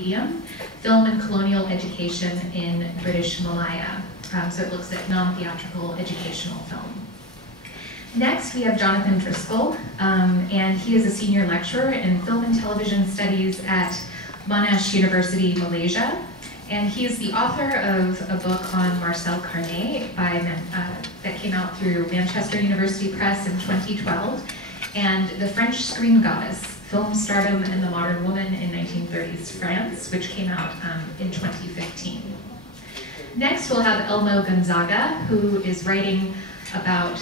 medium, film and colonial education in British Malaya. So it looks at non-theatrical educational film. Next, we have Jonathan Driskell, and he is a senior lecturer in film and television studies at Monash University, Malaysia. And he is the author of a book on Marcel Carnet that came out through Manchester University Press in 2012, and The French Screen Goddess, Film Stardom and the Modern Woman in 1930s France, which came out in 2015. Next, we'll have Elmo Gonzaga, who is writing about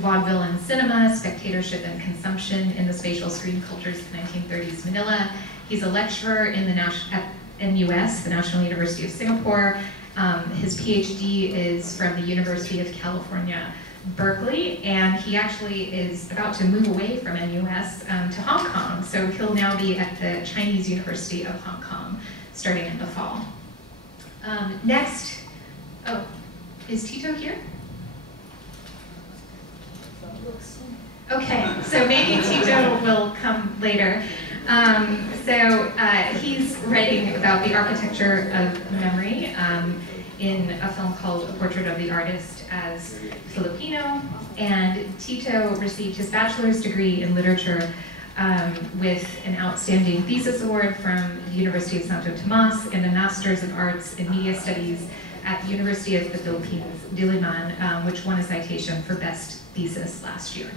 vaudeville and cinema, spectatorship and consumption in the spatial screen cultures of 1930s Manila. He's a lecturer in at NUS, the National University of Singapore. His PhD is from the University of California, Berkeley, and he actually is about to move away from NUS to Hong Kong. So he'll now be at the Chinese University of Hong Kong, starting in the fall. Next, oh, is Tito here? Okay, so maybe Tito will come later. He's writing about the architecture of memory in a film called A Portrait of the Artist as Filipino, and Tito received his bachelor's degree in literature with an outstanding thesis award from the University of Santo Tomas and a Master's of Arts in Media Studies at the University of the Philippines, Diliman, which won a citation for Best Thesis last year.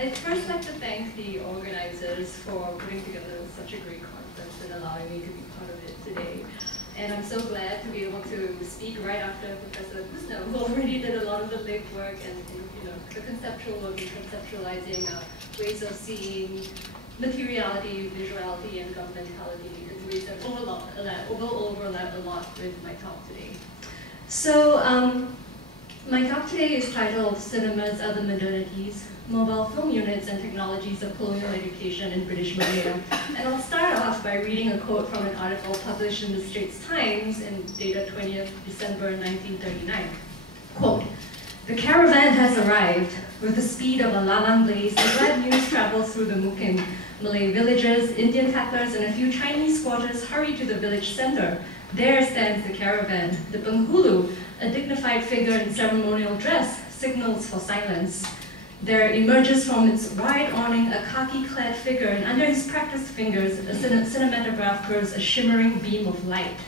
I'd first like to thank the organizers for putting together such a great conference and allowing me to be part of it today. And I'm so glad to be able to speak right after Professor Kusno, who already did a lot of the big work and the conceptual work in conceptualizing ways of seeing materiality, visuality, and governmentality in ways that will overlap a lot with my talk today. So, my talk today is titled Cinema's Other Modernities, Mobile Film Units and Technologies of Colonial Education in British Malaya. And I'll start off by reading a quote from an article published in the Straits Times in dated 20th December 1939. Quote, "The caravan has arrived. With the speed of a lalang blaze, the glad news travels through the Mukim. Malay villagers, Indian tattlers, and a few Chinese squatters hurry to the village center. There stands the caravan. The penghulu, a dignified figure in ceremonial dress, signals for silence. There emerges from its wide awning a khaki-clad figure, and under his practiced fingers, a cinematograph throws a shimmering beam of light.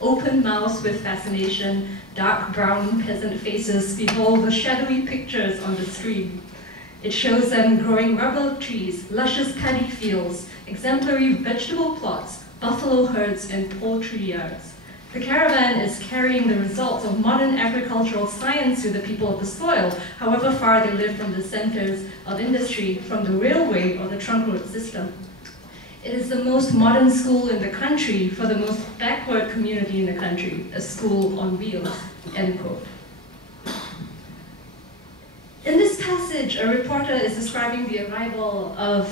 Open mouths with fascination, dark brown peasant faces behold the shadowy pictures on the screen. It shows them growing rubber trees, luscious paddy fields, exemplary vegetable plots, buffalo herds, and poultry yards. The caravan is carrying the results of modern agricultural science to the people of the soil, however far they live from the centers of industry, from the railway or the trunk road system. It is the most modern school in the country for the most backward community in the country, a school on wheels," end quote. In this passage, a reporter is describing the arrival of,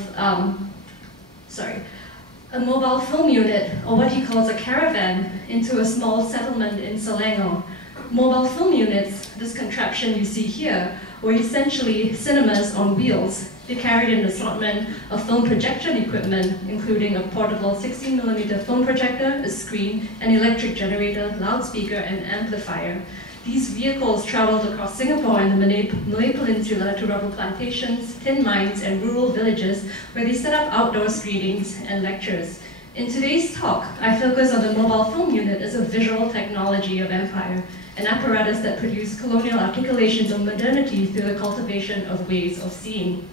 a mobile film unit, or what he calls a caravan, into a small settlement in Selangor. Mobile film units, this contraption you see here, were essentially cinemas on wheels. They carried an assortment of film projection equipment, including a portable 16mm film projector, a screen, an electric generator, loudspeaker, and amplifier. These vehicles traveled across Singapore and the Malay Peninsula to rubber plantations, tin mines, and rural villages where they set up outdoor screenings and lectures. In today's talk, I focus on the mobile film unit as a visual technology of empire, an apparatus that produced colonial articulations of modernity through the cultivation of ways of seeing.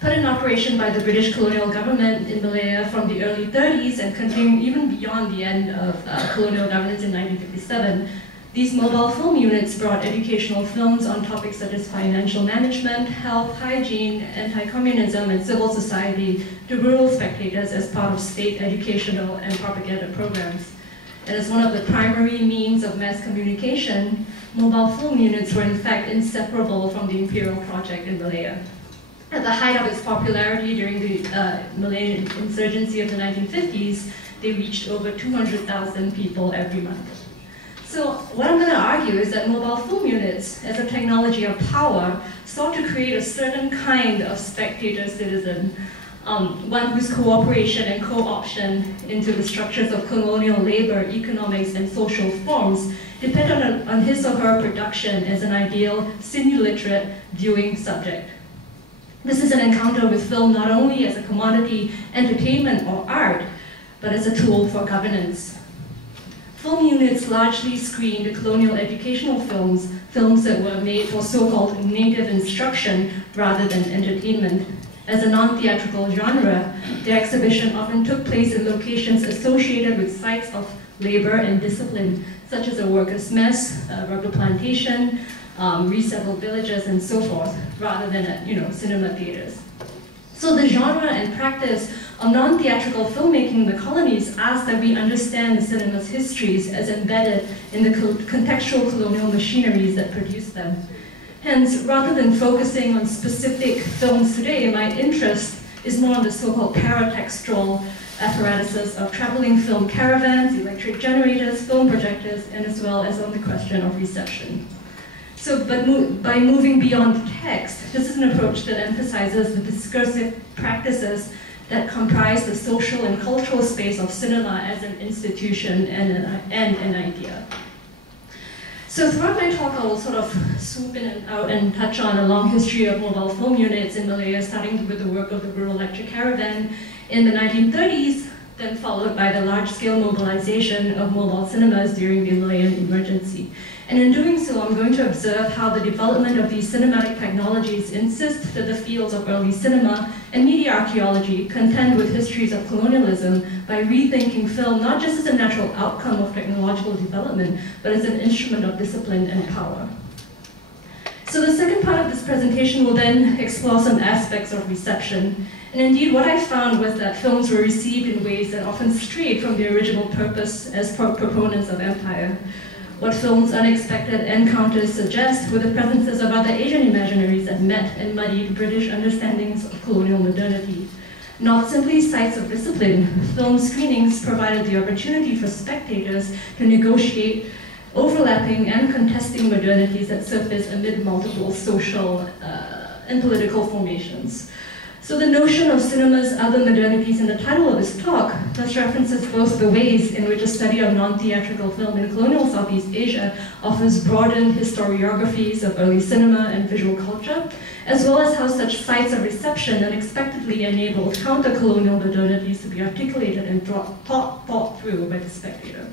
Put in operation by the British colonial government in Malaya from the early 30s and continuing even beyond the end of colonial governance in 1957, these mobile film units brought educational films on topics such as financial management, health, hygiene, anti-communism, and civil society to rural spectators as part of state educational and propaganda programs. and as one of the primary means of mass communication, mobile film units were in fact inseparable from the Imperial Project in Malaya. At the height of its popularity during the Malayan insurgency of the 1950s, they reached over 200,000 people every month. So what I'm going to argue is that mobile film units, as a technology of power, sought to create a certain kind of spectator-citizen, one whose cooperation and co-option into the structures of colonial labor, economics, and social forms depend on his or her production as an ideal, cine-literate viewing subject. This is an encounter with film not only as a commodity, entertainment, or art, but as a tool for governance. Film units largely screened colonial educational films, films that were made for so-called native instruction rather than entertainment. As a non-theatrical genre, their exhibition often took place in locations associated with sites of labor and discipline, such as a workers' mess, a rubber plantation, resettled villages, and so forth, rather than at cinema theaters. So the genre and practice of non-theatrical filmmaking in the colonies asked that we understand the cinema's histories as embedded in the contextual colonial machineries that produced them. Hence, rather than focusing on specific films today, my interest is more on the so-called paratextual apparatuses of traveling film caravans, electric generators, film projectors, and as well as on the question of reception. So, by moving beyond text, this is an approach that emphasizes the discursive practices that comprise the social and cultural space of cinema as an institution and an idea. So throughout my talk, I will sort of swoop in and out and touch on a long history of mobile film units in Malaya, starting with the work of the Rural Electric Caravan in the 1930s, then followed by the large-scale mobilization of mobile cinemas during the Malayan emergency. And in doing so, I'm going to observe how the development of these cinematic technologies insist that the fields of early cinema and media archaeology contend with histories of colonialism by rethinking film not just as a natural outcome of technological development, but as an instrument of discipline and power. So the second part of this presentation will then explore some aspects of reception. And indeed, what I found was that films were received in ways that often strayed from their original purpose as proponents of empire. What film's unexpected encounters suggest were the presences of other Asian imaginaries that met and muddied British understandings of colonial modernity. Not simply sites of discipline, film screenings provided the opportunity for spectators to negotiate overlapping and contesting modernities that surface amid multiple social and political formations. So the notion of cinema's other modernities in the title of this talk thus references both the ways in which a study of non-theatrical film in colonial Southeast Asia offers broadened historiographies of early cinema and visual culture, as well as how such sites of reception unexpectedly enabled counter-colonial modernities to be articulated and thought through by the spectator.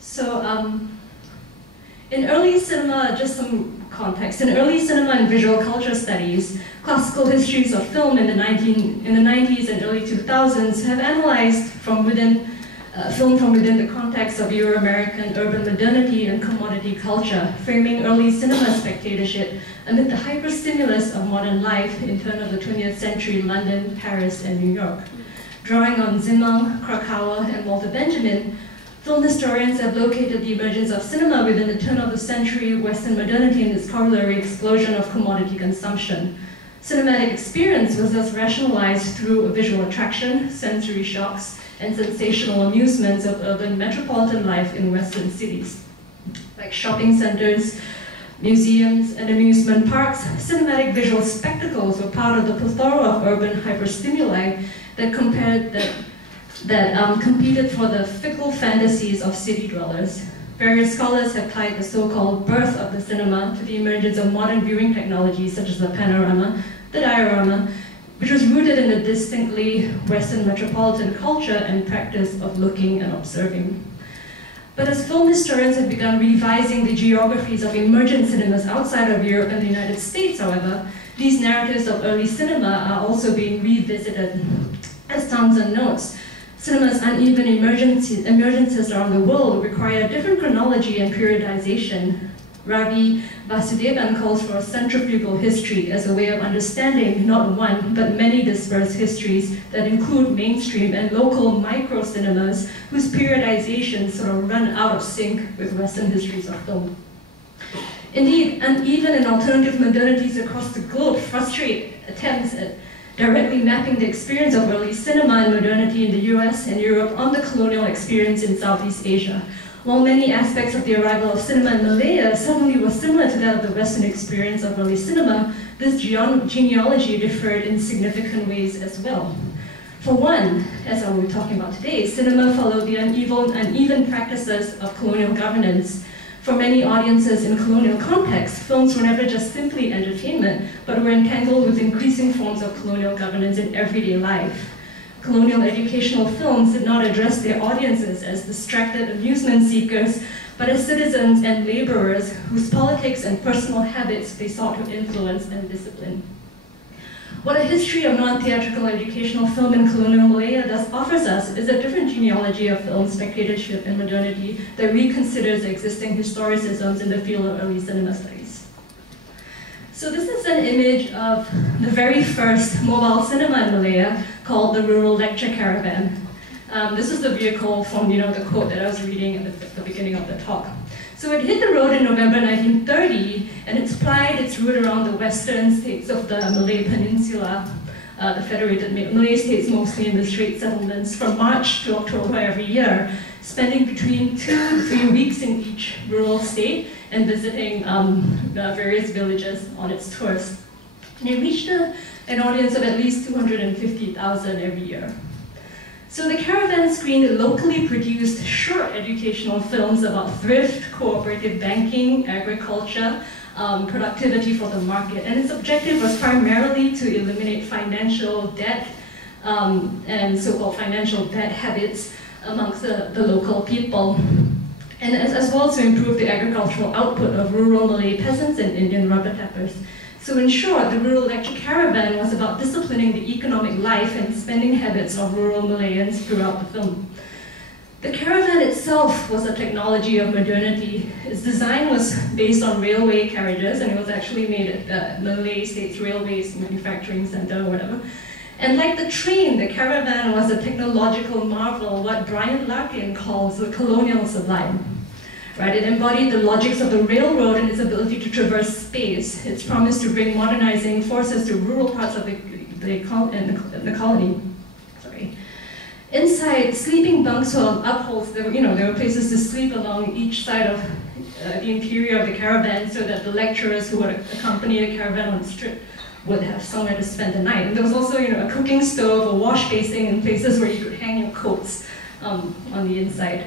So in early cinema, just some context. In early cinema and visual culture studies, classical histories of film in the 90s and early 2000s have analyzed film from within the context of Euro-American urban modernity and commodity culture, framing early cinema spectatorship amid the hyper-stimulus of modern life in turn of the 20th century London, Paris, and New York. Drawing on Zimmel, Krakauer, and Walter Benjamin, film historians have located the emergence of cinema within the turn of the century Western modernity and its corollary explosion of commodity consumption. Cinematic experience was thus rationalized through a visual attraction, sensory shocks, and sensational amusements of urban metropolitan life in Western cities. Like shopping centers, museums, and amusement parks, cinematic visual spectacles were part of the plethora of urban hyperstimuli that competed for the fickle fantasies of city dwellers. Various scholars have tied the so-called birth of the cinema to the emergence of modern viewing technologies such as the panorama, the diorama, which was rooted in a distinctly Western metropolitan culture and practice of looking and observing. But as film historians have begun revising the geographies of emergent cinemas outside of Europe and the United States, however, these narratives of early cinema are also being revisited. As Townsend notes, cinema's uneven emergences around the world require a different chronology and periodization. Ravi Vasudevan calls for a centrifugal history as a way of understanding not one, but many dispersed histories that include mainstream and local micro-cinemas whose periodization sort of run out of sync with Western histories of film. Indeed, uneven and alternative modernities across the globe frustrate attempts at directly mapping the experience of early cinema and modernity in the US and Europe on the colonial experience in Southeast Asia. While many aspects of the arrival of cinema in Malaya suddenly were similar to that of the Western experience of early cinema, this genealogy differed in significant ways as well. For one, as I will be talking about today, cinema followed the uneven practices of colonial governance. For many audiences in colonial contexts, films were never just simply entertainment, but were entangled with increasing forms of colonial governance in everyday life. Colonial educational films did not address their audiences as distracted amusement seekers, but as citizens and laborers whose politics and personal habits they sought to influence and discipline. What a history of non-theatrical educational film in colonial Malaya thus offers us is a different genealogy of film spectatorship and modernity that reconsiders existing historicisms in the field of early cinema studies. So this is an image of the very first mobile cinema in Malaya called the Rural Lecture Caravan. This is the vehicle from the quote that I was reading at the beginning of the talk. So it hit the road in November 1930, and it's plied its route around the western states of the Malay Peninsula, the federated Malay states mostly in the Strait settlements, from March to October every year, spending between 2 to 3 weeks in each rural state and visiting various villages on its tours. And it reached an audience of at least 250,000 every year. So the caravan screened locally produced short educational films about thrift, cooperative banking, agriculture, productivity for the market. And its objective was primarily to eliminate financial debt and so-called financial debt habits amongst the local people. And as well to improve the agricultural output of rural Malay peasants and Indian rubber tappers. So in short, the Rural Lecture Caravan was about disciplining the economic life and spending habits of rural Malayans throughout the film. The caravan itself was a technology of modernity. Its design was based on railway carriages, and it was actually made at the Malay States Railways Manufacturing Center or whatever. And like the train, the caravan was a technological marvel, what Brian Larkin calls the colonial sublime. Right, it embodied the logics of the railroad and its ability to traverse space. Its promise to bring modernizing forces to rural parts of the colony. Sorry. Inside, sleeping bunks were upholds. There were places to sleep along each side of the interior of the caravan, so that the lecturers who would accompany the caravan on the trip would have somewhere to spend the night. And there was also, a cooking stove, a wash basin, and places where you could hang your coats on the inside.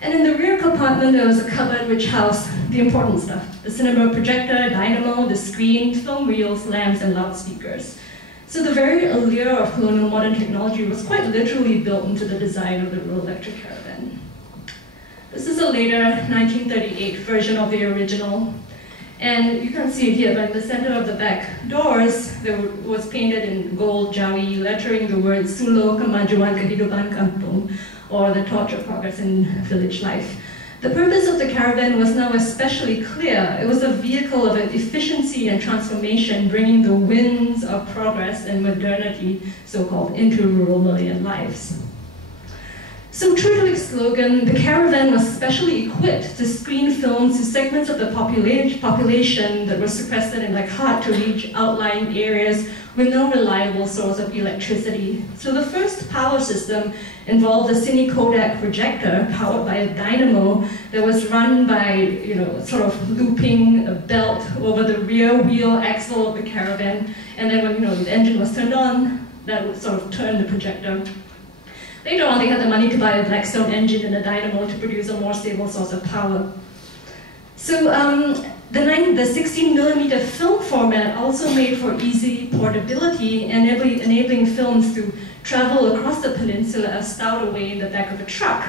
And in the rear compartment, there was a cupboard which housed the important stuff: the cinema projector, dynamo, the screen, film reels, lamps, and loudspeakers. So the very allure of colonial modern technology was quite literally built into the design of the Rural Lecture Caravan. This is a later 1938 version of the original. And you can't see it here, but in the center of the back doors, there was painted in gold Jawi lettering the words Sulo Kemajuan Kehidupan Kampung, or the torch of progress in village life. The purpose of the caravan was now especially clear. It was a vehicle of efficiency and transformation, bringing the winds of progress and modernity, so-called, into rural Malayan lives. So true to its slogan, the caravan was specially equipped to screen films to segments of the population that were sequestered in hard-to-reach outlying areas with no reliable source of electricity. So the first power system involved a Cine Kodak projector powered by a dynamo that was run by, sort of looping a belt over the rear wheel axle of the caravan. And then when, the engine was turned on, that would sort of turn the projector. Later on, they had the money to buy a Blackstone engine and a dynamo to produce a more stable source of power. So the 16mm film format also made for easy portability, enabling films to travel across the peninsula stowed away in the back of a truck.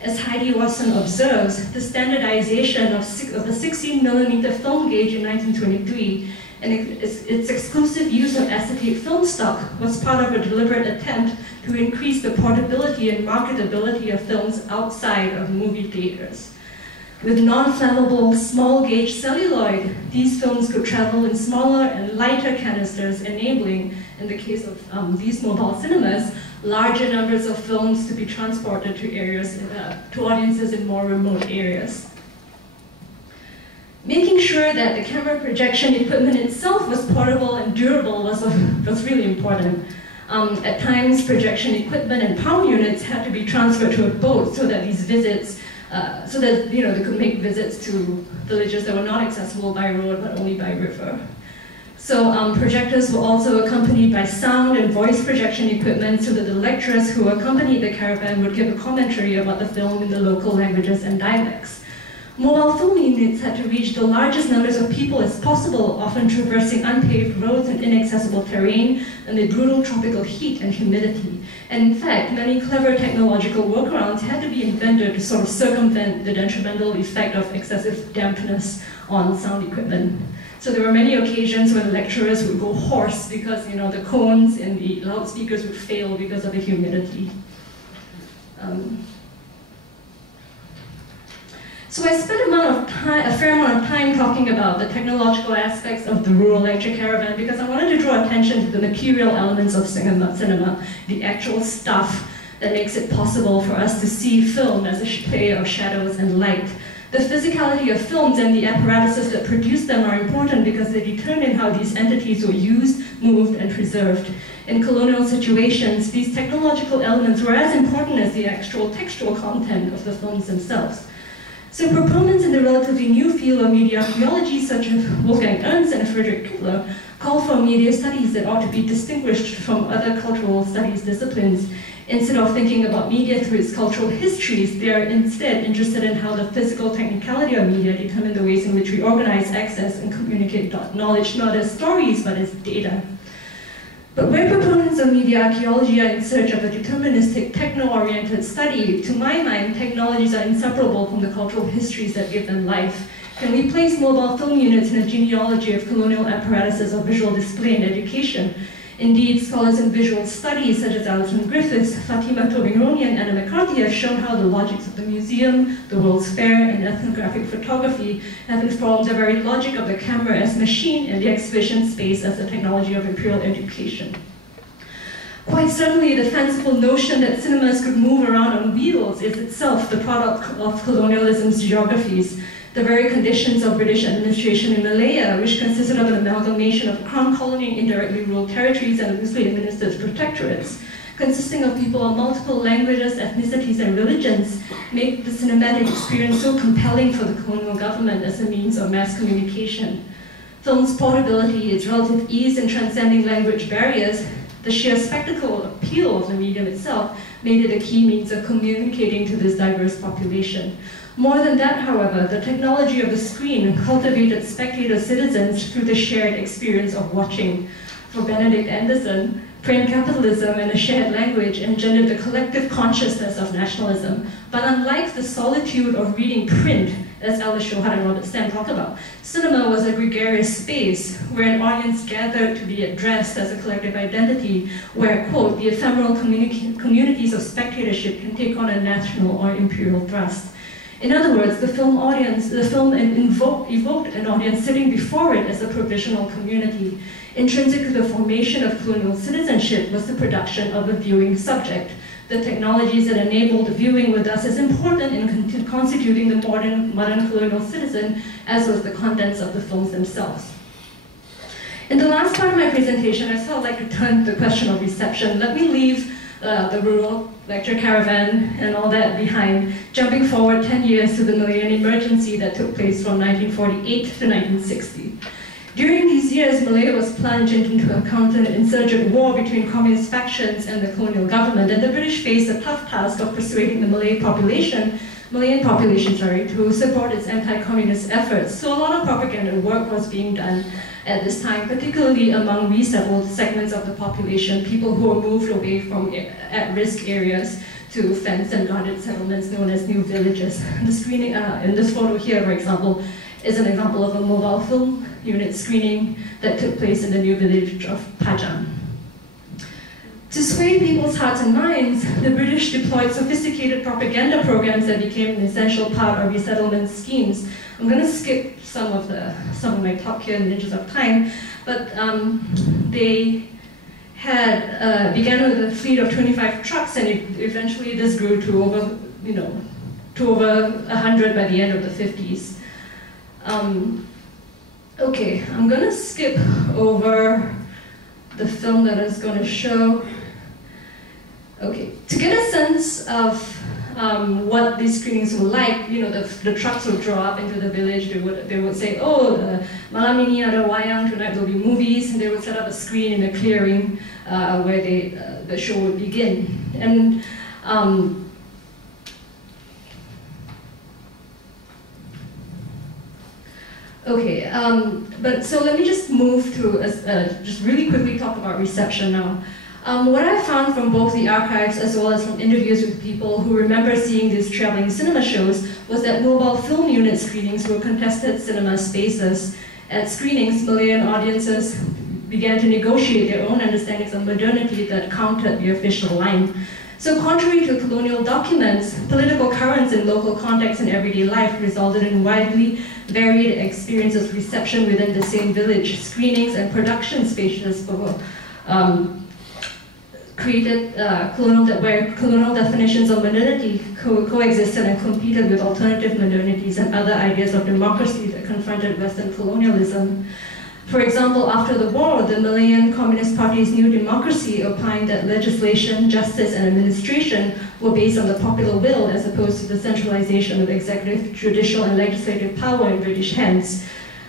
As Heidi Watson observes, the standardization of the 16mm film gauge in 1923 and its exclusive use of acetate film stock was part of a deliberate attempt to increase the portability and marketability of films outside of movie theaters. With non-flammable, small-gauge celluloid, these films could travel in smaller and lighter canisters, enabling, in the case of these mobile cinemas, larger numbers of films to be transported to areas, to audiences in more remote areas. Making sure that the camera projection equipment itself was portable and durable was really important. At times, projection equipment and power units had to be transferred to a boat so that these visits, they could make visits to villages that were not accessible by road but only by river. So projectors were also accompanied by sound and voice projection equipment so that the lecturers who accompanied the caravan would give a commentary about the film in the local languages and dialects. Mobile film units had to reach the largest numbers of people as possible, often traversing unpaved roads and inaccessible terrain amid brutal tropical heat and humidity. And in fact, many clever technological workarounds had to be invented to sort of circumvent the detrimental effect of excessive dampness on sound equipment. So there were many occasions when lecturers would go hoarse because the cones in the loudspeakers would fail because of the humidity. So I spent a fair amount of time talking about the technological aspects of the rural lecture caravan because I wanted to draw attention to the material elements of cinema, the actual stuff that makes it possible for us to see film as a play of shadows and light. The physicality of films and the apparatuses that produce them are important because they determine how these entities were used, moved, and preserved. In colonial situations, these technological elements were as important as the actual textual content of the films themselves. So proponents in the relatively new field of media archaeology, such as Wolfgang Ernst and Friedrich Kittler, call for media studies that ought to be distinguished from other cultural studies disciplines. Instead of thinking about media through its cultural histories, they are instead interested in how the physical technicality of media determine the ways in which we organize, access, and communicate knowledge not as stories, but as data. But where proponents of media archaeology are in search of a deterministic, techno-oriented study, to my mind, technologies are inseparable from the cultural histories that give them life. Can we place mobile film units in a genealogy of colonial apparatuses of visual display and education? Indeed, scholars in visual studies such as Alison Griffiths, Fatima Tobin-Roni, and Anna McCarthy have shown how the logics of the museum, the World's Fair, and ethnographic photography have informed the very logic of the camera as machine and the exhibition space as the technology of imperial education. Quite certainly, the fanciful notion that cinemas could move around on wheels is itself the product of colonialism's geographies. The very conditions of British administration in Malaya, which consisted of an amalgamation of crown colony and indirectly ruled territories and loosely administered protectorates, consisting of people of multiple languages, ethnicities, and religions, make the cinematic experience so compelling for the colonial government as a means of mass communication. Film's portability, its relative ease in transcending language barriers, the sheer spectacle appeal of the medium itself made it a key means of communicating to this diverse population. More than that, however, the technology of the screen cultivated spectator citizens through the shared experience of watching. For Benedict Anderson, print capitalism and a shared language engendered the collective consciousness of nationalism. But unlike the solitude of reading print, as Alice Shohat and Robert Stam talk about, cinema was a gregarious space where an audience gathered to be addressed as a collective identity, where, quote, the ephemeral communities of spectatorship can take on a national or imperial thrust. In other words, the film evoked an audience sitting before it as a provisional community. Intrinsic to the formation of colonial citizenship was the production of a viewing subject. The technologies that enabled viewing with us is important in constituting the modern colonial citizen, as was the contents of the films themselves. In the last part of my presentation, I still like to turn to the question of reception. Let me leave the rural lecture caravan and all that behind, jumping forward 10 years to the Malayan emergency that took place from 1948 to 1960. During these years, Malaya was plunged into a counter-insurgent war between communist factions and the colonial government, and the British faced a tough task of persuading the Malayan population to support its anti-communist efforts. So a lot of propaganda work was being done at this time, particularly among resettled segments of the population, people who were moved away from at-risk areas to fenced and guarded settlements known as new villages. The screening in this photo here, for example, is an example of a mobile film unit screening that took place in the new village of Pajang. To sway people's hearts and minds, the British deployed sophisticated propaganda programs that became an essential part of resettlement schemes. I'm going to skip some of my talk here in the interest of time, but they had began with a fleet of 25 trucks, and eventually this grew to over, to over 100 by the end of the 50s. Okay, I'm going to skip over the film that I was going to show. Okay, to get a sense of what these screenings were like, the trucks would draw up into the village. They would say, oh, the malam ini ada wayang, tonight there'll be movies, and they would set up a screen in a clearing where the show would begin. And okay, but so let me just move through, just really quickly talk about reception now. What I found from both the archives as well as from interviews with people who remember seeing these traveling cinema shows was that mobile film unit screenings were contested cinema spaces. At screenings, Malayan audiences began to negotiate their own understandings of modernity that countered the official line. So contrary to colonial documents, political currents in local context and everyday life resulted in widely varied experiences of reception within the same village. Screenings and production spaces were created where colonial definitions of modernity coexisted and competed with alternative modernities and other ideas of democracy that confronted Western colonialism. For example, after the war, the Malayan Communist Party's new democracy opined that legislation, justice, and administration were based on the popular will as opposed to the centralization of executive, judicial, and legislative power in British hands.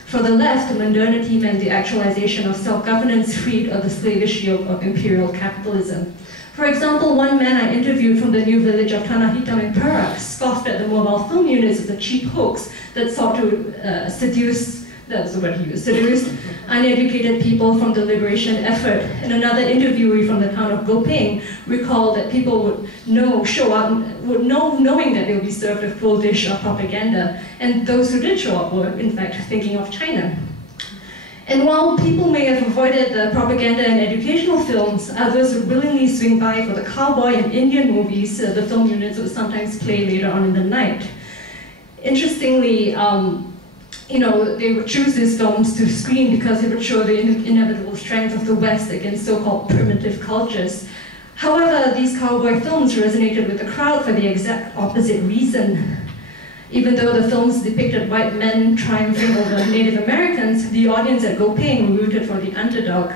For the left, modernity meant the actualization of self-governance freed of the slavish yoke of imperial capitalism. For example, one man I interviewed from the new village of Tanah Hitam in Perak scoffed at the mobile film units as a cheap hoax that sought to seduce uneducated people from the liberation effort. And another interviewee from the town of Gopeng recalled that people would show up knowing that they would be served a full dish of propaganda, and those who did show up were in fact thinking of China. And while people may have avoided the propaganda and educational films, others would willingly swing by for the cowboy and Indian movies. The film units would sometimes play later on in the night. Interestingly, they would choose these films to screen because it would show the inevitable strength of the West against so-called primitive cultures. However, these cowboy films resonated with the crowd for the exact opposite reason. Even though the films depicted white men triumphing over Native Americans, the audience at Gopeng rooted for the underdog.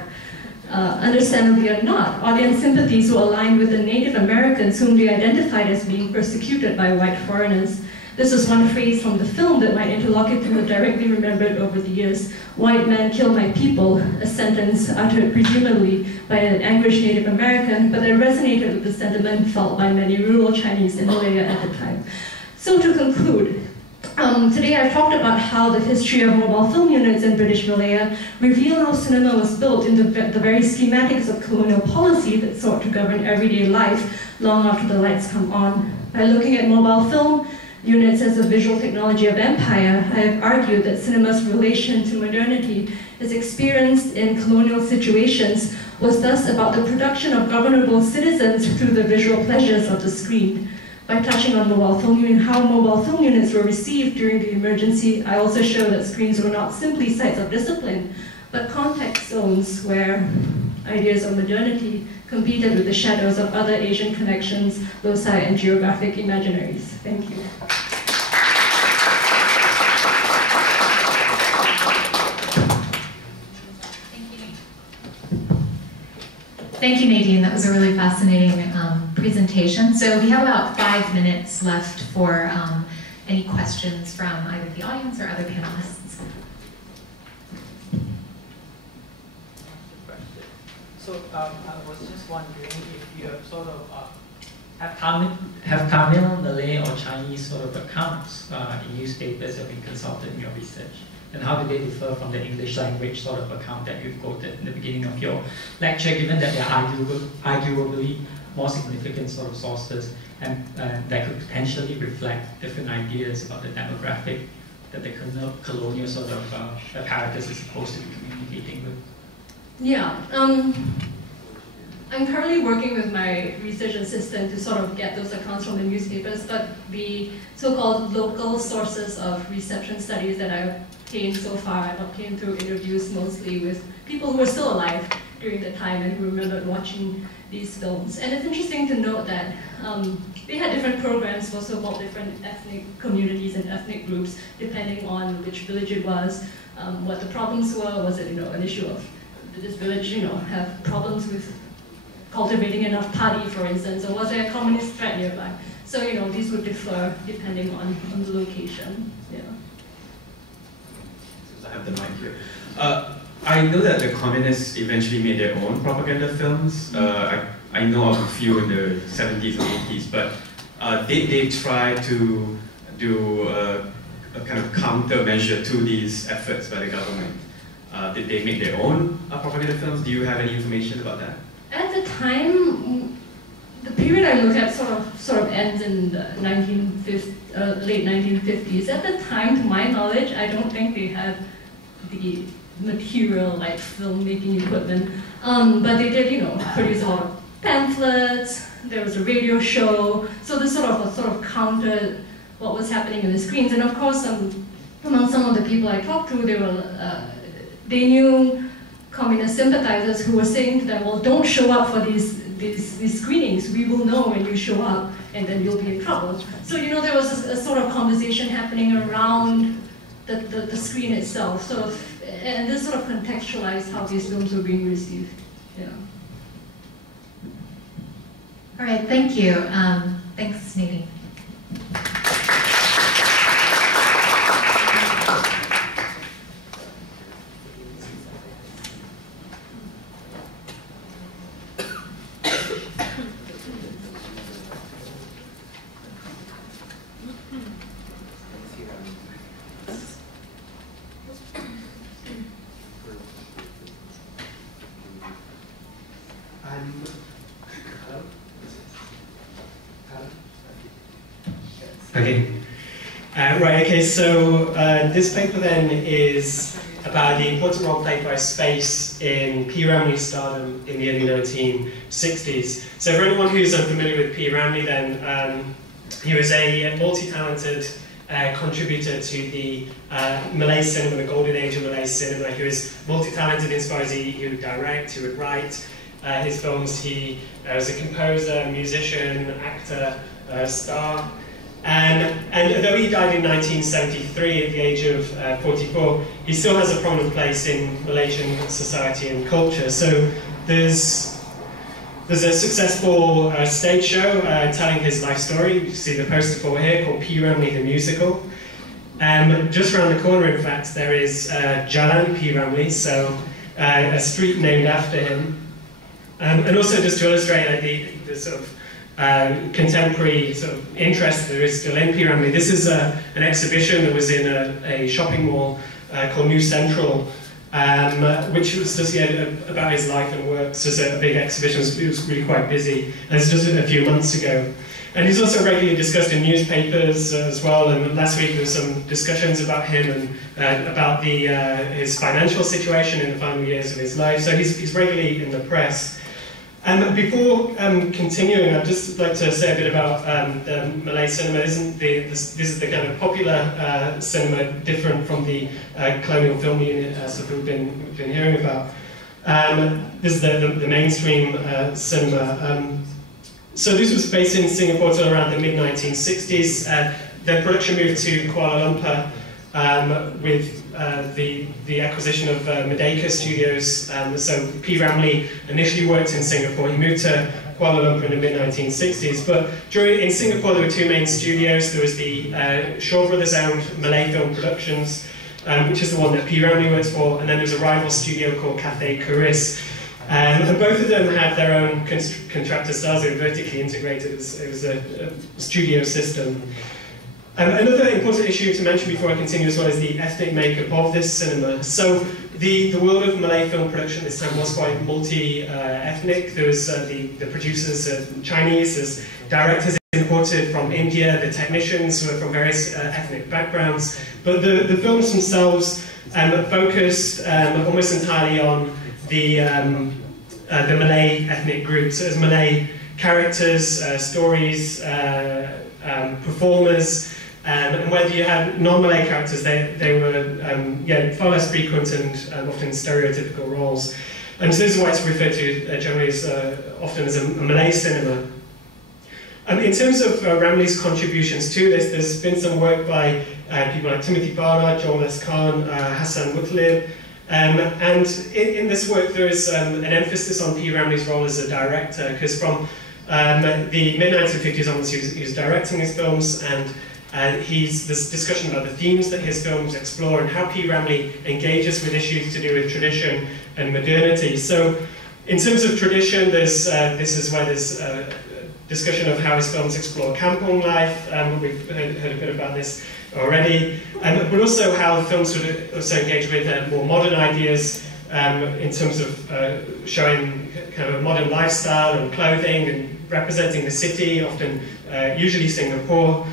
Understandably or not, audience sympathies were aligned with the Native Americans whom they identified as being persecuted by white foreigners. This is one phrase from the film that my interlocutor directly remembered over the years. "White man kill my people," a sentence uttered presumably by an anguished Native American, but that resonated with the sentiment felt by many rural Chinese in Malaya at the time. So to conclude, today I've talked about how the history of mobile film units in British Malaya reveal how cinema was built in the very schematics of colonial policy that sought to govern everyday life long after the lights come on. By looking at mobile film units as a visual technology of empire, I have argued that cinema's relation to modernity as experienced in colonial situations was thus about the production of governable citizens through the visual pleasures of the screen. By touching on how mobile film units were received during the emergency, I also show that screens were not simply sites of discipline, but context zones where ideas of modernity competed with the shadows of other Asian connections, loci, and geographic imaginaries. Thank you. Thank you, Nadine. That was a really fascinating presentation. So we have about 5 minutes left for any questions from either the audience or other panelists. So I was just wondering if you have sort of have Tamil, Malay, or Chinese sort of accounts in newspapers that have been consulted in your research, and how do they differ from the English language sort of account that you've quoted in the beginning of your lecture, given that they are arguably more significant sort of sources and that could potentially reflect different ideas about the demographic that the colonial sort of apparatus is supposed to be communicating with? Yeah. I'm currently working with my research assistant to sort of get those accounts from the newspapers, but the so-called local sources of reception studies that I've obtained so far, I've obtained through interviews mostly with people who were still alive during the time and who remembered watching these films. And it's interesting to note that they had different programs for so-called different ethnic communities and ethnic groups, depending on which village it was, what the problems were. Was it, an issue of did this village, have problems with cultivating enough paddy, for instance, or was there a communist threat nearby? So, these would differ depending on the location. Yeah. Since I have the mic here. I know that the communists eventually made their own propaganda films. I know of a few in the 70s and 80s, but they tried to do a kind of countermeasure to these efforts by the government. Did they make their own propaganda films? Do you have any information about that? At the time, the period I look at sort of ends in the late 1950s. At the time, to my knowledge, I don't think they had the material like filmmaking equipment, but they did, produce a lot of pamphlets. There was a radio show, so this sort of countered what was happening in the screens. And of course, among some of the people I talked to, they knew communist sympathizers who were saying to them, well, don't show up for these screenings. We will know when you show up, and then you'll be in trouble. So, there was a sort of conversation happening around the screen itself, and this sort of contextualized how these films were being received. Yeah. All right, thank you. Thanks, Nadine. Okay. Okay, so this paper then is about the important role played by space in P. Ramley's stardom in the early 1960s. So for anyone who's unfamiliar with P. Ramley, then he was a multi-talented contributor to the Malay cinema, the golden age of Malay cinema. He was multi-talented insofar as he would direct, he would write his films. He was a composer, musician, actor, star. And although he died in 1973 at the age of 44, he still has a prominent place in Malaysian society and culture. So there's a successful stage show telling his life story. You can see the poster for here, called P. Ramley the Musical. Just around the corner, in fact, there is Jalan P. Ramley, so a street named after him. And also just to illustrate like, the sort of contemporary sort of interest there is still in P. Ramley. This is an exhibition that was in a shopping mall called New Central, which was just about his life and work. It's just a big exhibition. It was really quite busy. And it's just a few months ago. And he's also regularly discussed in newspapers as well. And last week there were some discussions about him and about his financial situation in the final years of his life. So he's regularly in the press. Before continuing, I'd just like to say a bit about the Malay cinema. This is the kind of popular cinema, different from the colonial film unit that we've been hearing about. This is the mainstream cinema. So this was based in Singapore till around the mid-1960s. Then production moved to Kuala Lumpur with the acquisition of Moderator studios. So P. Ramley initially worked in Singapore. He moved to Kuala Lumpur in the mid-1960s. But in Singapore there were two main studios. There was the Shaw Brothers-owned Malay Film Productions, which is the one that P. Ramley works for, and then there was a rival studio called Cathay Caris. And both of them had their own contractor styles. They were vertically integrated. It was a studio system. Another important issue to mention before I continue as well is the ethnic makeup of this cinema. So the world of Malay film production this time was quite multi-ethnic. There was the producers Chinese, there's directors imported from India, the technicians were from various ethnic backgrounds. But the films themselves focused almost entirely on the the Malay ethnic group. So there's Malay characters, stories, performers, and whether you had non-Malay characters, they were far less frequent and often stereotypical roles. And so this is why it's referred to generally as often as a Malay cinema. In terms of Ramley's contributions to this, there's been some work by people like Timothy Barnard, Joel S. Khan, Hassan Mutlib, and in this work there is an emphasis on P. Ramley's role as a director, because from the mid-1950s onwards he was directing his films, and there's discussion about the themes that his films explore and how P. Ramley engages with issues to do with tradition and modernity. So in terms of tradition, this is where there's discussion of how his films explore kampong life, we've heard a bit about this already, but also how the films would also engage with more modern ideas in terms of showing kind of a modern lifestyle and clothing and representing the city, often usually Singapore.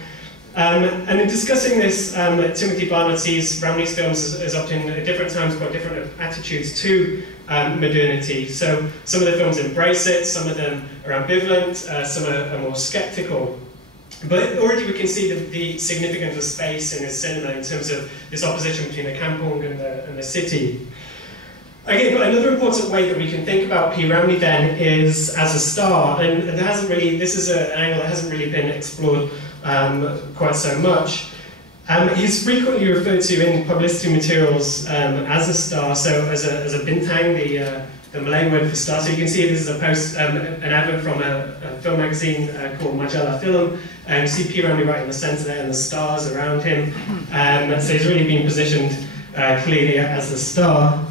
And in discussing this, Timothy Barnard sees Ramley's films as often at different times got different attitudes to modernity. So some of the films embrace it, some of them are ambivalent, some are more skeptical. But already we can see the significance of space in his cinema in terms of this opposition between the kampong and the city. Okay, but another important way that we can think about P. Ramley then is as a star, and there hasn't really, this is an angle that hasn't really been explored quite so much. He's frequently referred to in publicity materials as a star, so as a bintang, the Malay word for star. So you can see this is an advert from a film magazine called Majalah Film, and you see P. Ramley right in the centre there and the stars around him. So he's really been positioned clearly as a star.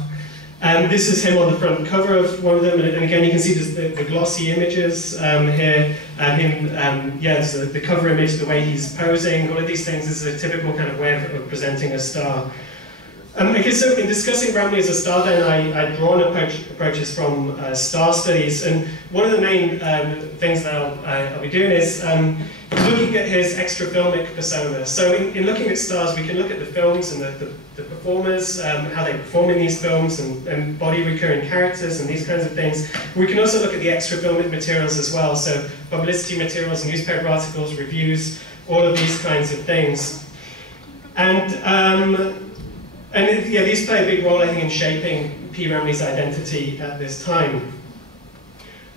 This is him on the front cover of one of them, and again you can see the glossy images here, the cover image, the way he's posing, all of these things. This is a typical kind of way of presenting a star. Okay, so in discussing Ramley as a star then, I've drawn approaches from star studies, and one of the main things that I'll be doing is looking at his extra filmic persona. So in looking at stars, we can look at the films and the performers, how they perform in these films, and embody recurring characters and these kinds of things. We can also look at the extra filmic materials as well, so publicity materials, newspaper articles, reviews, all of these kinds of things. And these play a big role, I think, in shaping P. Ramley's identity at this time.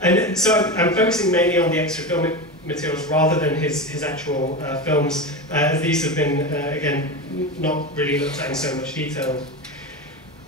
And so I'm focusing mainly on the extra filmic materials rather than his actual films, as these have been, again, not really looked at in so much detail.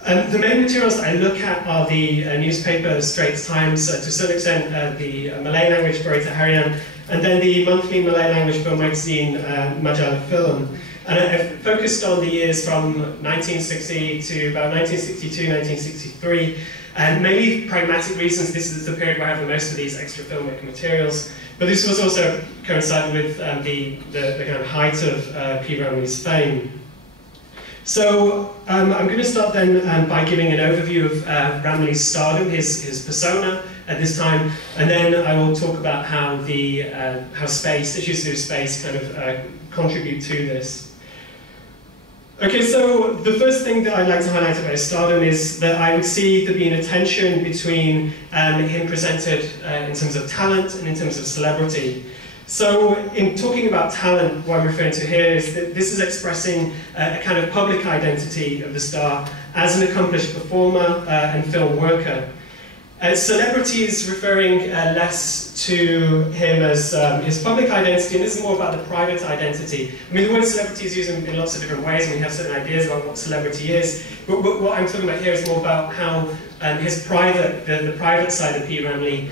The main materials I look at are the newspaper Straits Times, to a certain extent the Malay language Berita Harian, and then the monthly Malay language film magazine Majalah Film. And I've focused on the years from 1960 to about 1962, 1963, and mainly pragmatic reasons. This is the period where I have most of these extra filmic materials. But this was also coincided with the kind of height of P. Ramley's fame. So I'm going to start then by giving an overview of Ramley's stardom, his persona at this time, and then I will talk about how space, issues to do with space, kind of contribute to this. Okay, so the first thing that I'd like to highlight about his stardom is that I would see there being a tension between him presented in terms of talent and in terms of celebrity. So in talking about talent, what I'm referring to here is that this is expressing a kind of public identity of the star as an accomplished performer and film worker. Celebrity is referring less to him as his public identity, and this is more about the private identity. I mean, the word celebrity is used in lots of different ways, and we have certain ideas about what celebrity is, but what I'm talking about here is more about how his the private side of P. Ramley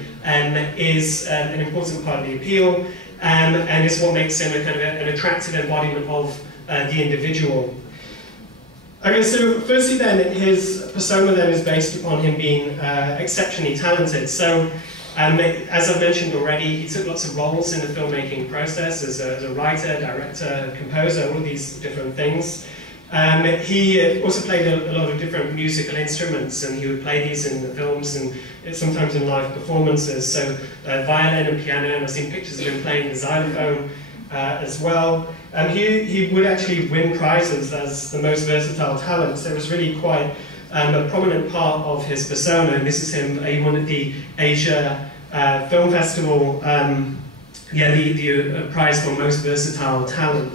is an important part of the appeal, and is what makes him a kind of an attractive embodiment of the individual. Okay, so firstly then, his persona then is based upon him being exceptionally talented. So, as I've mentioned already, he took lots of roles in the filmmaking process as a writer, director, composer, all of these different things. He also played a lot of different musical instruments, and he would play these in the films and sometimes in live performances. So, violin and piano, and I've seen pictures of him playing the xylophone as well. He would actually win prizes as the most versatile talent, so it was really quite a prominent part of his persona, and this is him. He won at the Asia Film Festival, the prize for most versatile talent.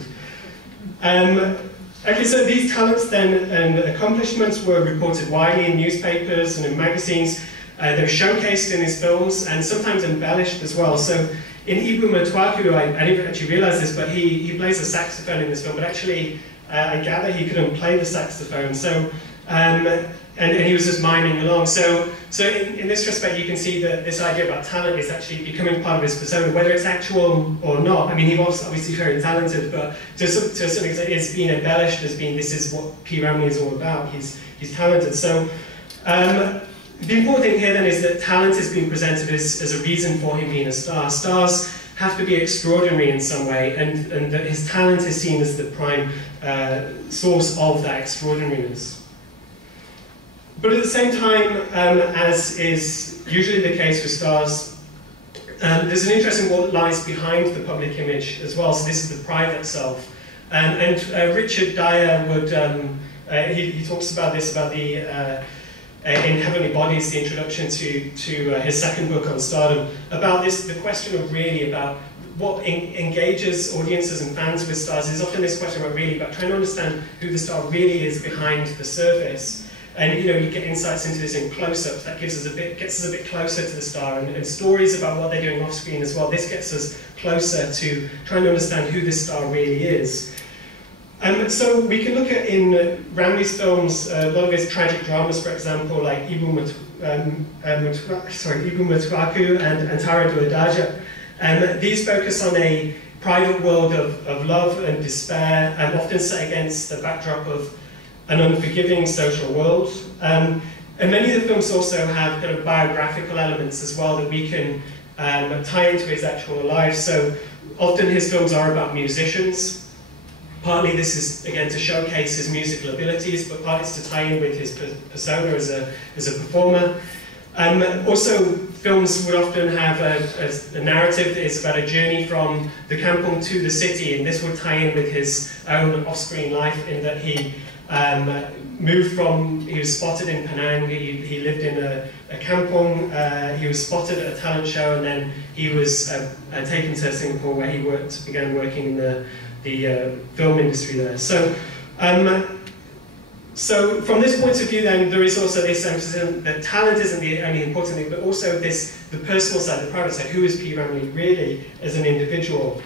Okay, so these talents then and accomplishments were reported widely in newspapers and in magazines. They were showcased in his films and sometimes embellished as well. So in Ibu Matuaku, I didn't actually realize this, but he plays a saxophone in this film, but actually I gather he couldn't play the saxophone. So, and he was just miming along. So in this respect, you can see that this idea about talent is actually becoming part of his persona, whether it's actual or not. I mean, he was obviously very talented, but to some extent, it's been embellished as being this is what P. Ramlee is all about. He's talented. So the important thing here then is that talent is being presented as a reason for him being a star. Stars have to be extraordinary in some way, and that his talent is seen as the prime source of that extraordinariness. But at the same time, as is usually the case with stars, there's an interest in what lies behind the public image as well. So this is the private self. And Richard Dyer would, he talks about this, about the, in Heavenly Bodies, the introduction to his second book on stardom, about this, the question of really about what engages audiences and fans with stars is often this question about really about trying to understand who the star really is behind the surface. And you get insights into this in close-ups that gets us a bit closer to the star, and stories about what they're doing off screen as well. This gets us closer to trying to understand who this star really is. So we can look at in Ramlee's films a lot of his tragic dramas, for example, like Ibu Matuaku and Tara Duadaja. These focus on a private world of love and despair, and often set against the backdrop of an unforgiving social world. And many of the films also have kind of biographical elements as well that we can tie into his actual life. So often his films are about musicians. Partly this is, again, to showcase his musical abilities, but partly it's to tie in with his persona as a performer. Also, films would often have a narrative that is about a journey from the kampong to the city, and this would tie in with his own off-screen life in that he moved from, he was spotted in Penang, he lived in a kampong, he was spotted at a talent show, and then he was taken to Singapore where he began working in the film industry there. So, so from this point of view then, there is also this emphasis that talent isn't the only important thing, but also the personal side, the private side. Who is P. Ramlee really as an individual?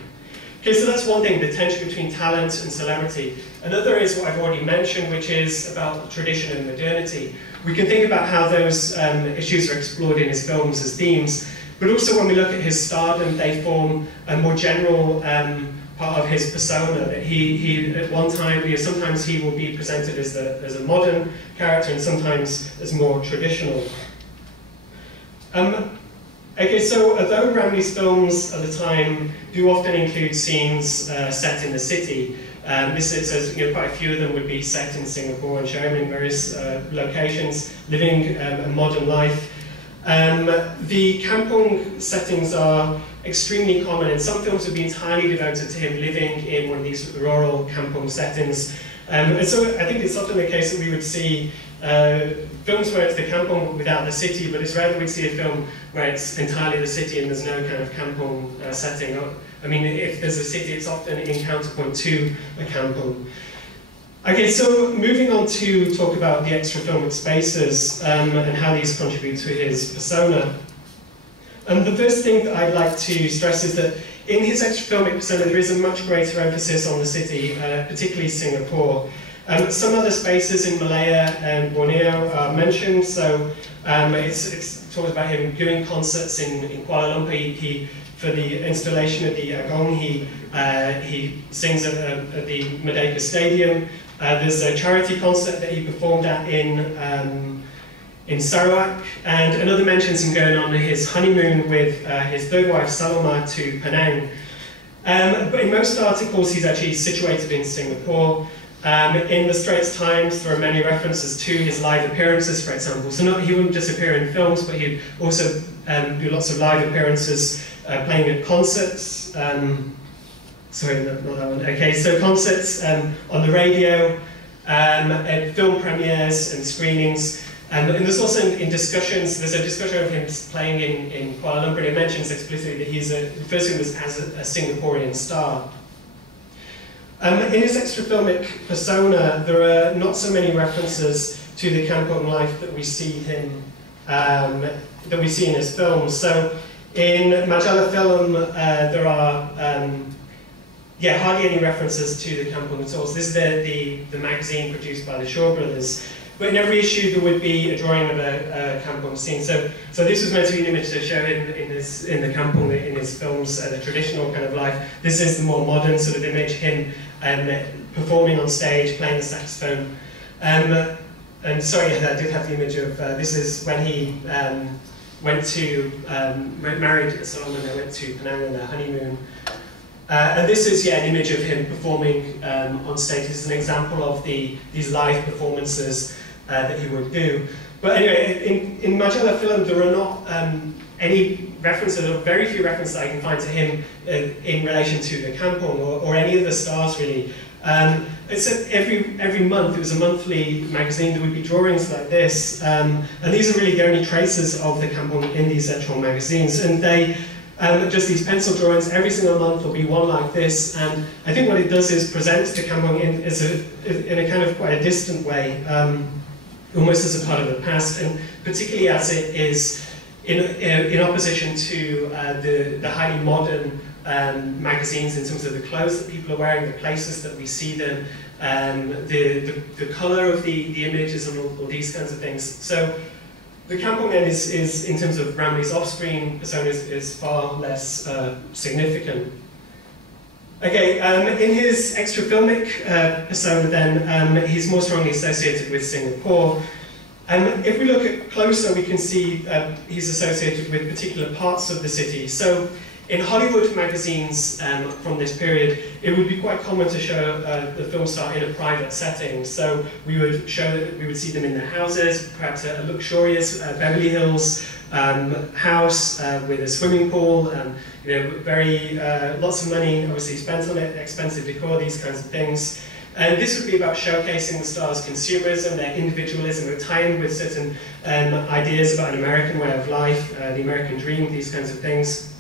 Okay, so that's one thing, the tension between talent and celebrity. Another is what I've already mentioned, which is about tradition and modernity. We can think about how those issues are explored in his films as themes, but also when we look at his stardom, they form a more general part of his persona. That he at one time, sometimes he will be presented as a modern character, and sometimes as more traditional. Okay, so although Ramlee's films at the time do often include scenes set in the city, this says quite a few of them would be set in Singapore and show him in various locations, living a modern life. The kampong settings are extremely common, and some films would be entirely devoted to him living in one of these rural kampong settings. And so I think it's often the case that we would see films where it's the kampong without the city, but it's rare that we'd see a film where it's entirely the city and there's no kind of kampong setting. I mean, if there's a city, it's often in counterpoint to a kampong. Okay, so moving on to talk about the extra filmic spaces and how these contribute to his persona. And the first thing that I'd like to stress is that in his extra filmic persona, there is a much greater emphasis on the city, particularly Singapore. Some other spaces in Malaya and Borneo are mentioned, so it's talked about him doing concerts in Kuala Lumpur. For the installation of the Agong, he sings at the Merdeka Stadium. There's a charity concert that he performed at in Sarawak, and another mentions him going on his honeymoon with his third wife Saloma to Penang. But in most articles, he's actually situated in Singapore. In the Straits Times, there are many references to his live appearances, for example. So he wouldn't just appear in films, but he'd also do lots of live appearances, playing at concerts. Sorry, not that one. Okay, so concerts on the radio, at film premieres and screenings. And there's also in discussions, there's a discussion of him playing in Kuala Lumpur, and he mentions explicitly that he's refers to him as a Singaporean star. In his extra filmic persona, there are not so many references to the kampung life that we see him, that we see in his films. So in Majalah Film, there are hardly any references to the kampung at all. So this is the magazine produced by the Shaw brothers. But in every issue there would be a drawing of a kampung scene. So this was meant to be an image to show him in the kampung, in his films, the traditional kind of life. This is the more modern sort of image, him performing on stage, playing the saxophone. And sorry, I did have the image of, this is when he married Solomon, they went to Penang on their honeymoon. And this is, an image of him performing on stage. This is an example of these live performances that he would do. But anyway, in Majalah Film, there are not any references, or very few references I can find to him in relation to the kampung or any of the stars, really. Except every month, it was a monthly magazine, there would be drawings like this. And these are really the only traces of the kampung in these actual magazines. And they, just these pencil drawings, every single month will be one like this, and I think what it does is presents the kampung in a kind of quite a distant way, almost as a part of the past, and particularly as it is in opposition to the highly modern magazines in terms of the clothes that people are wearing, the places that we see them, the colour of the images and all these kinds of things. So the kampung is in terms of Ramley's off-screen persona, is far less significant. Okay, in his extra filmic persona then, he's more strongly associated with Singapore. If we look at closer, we can see he's associated with particular parts of the city. So in Hollywood magazines from this period, it would be quite common to show the film star in a private setting. So we would see them in their houses, perhaps a luxurious Beverly Hills house with a swimming pool, very lots of money obviously spent on it, expensive decor, these kinds of things. And this would be about showcasing the star's consumerism, their individualism, or tying with certain ideas about an American way of life, the American dream, these kinds of things.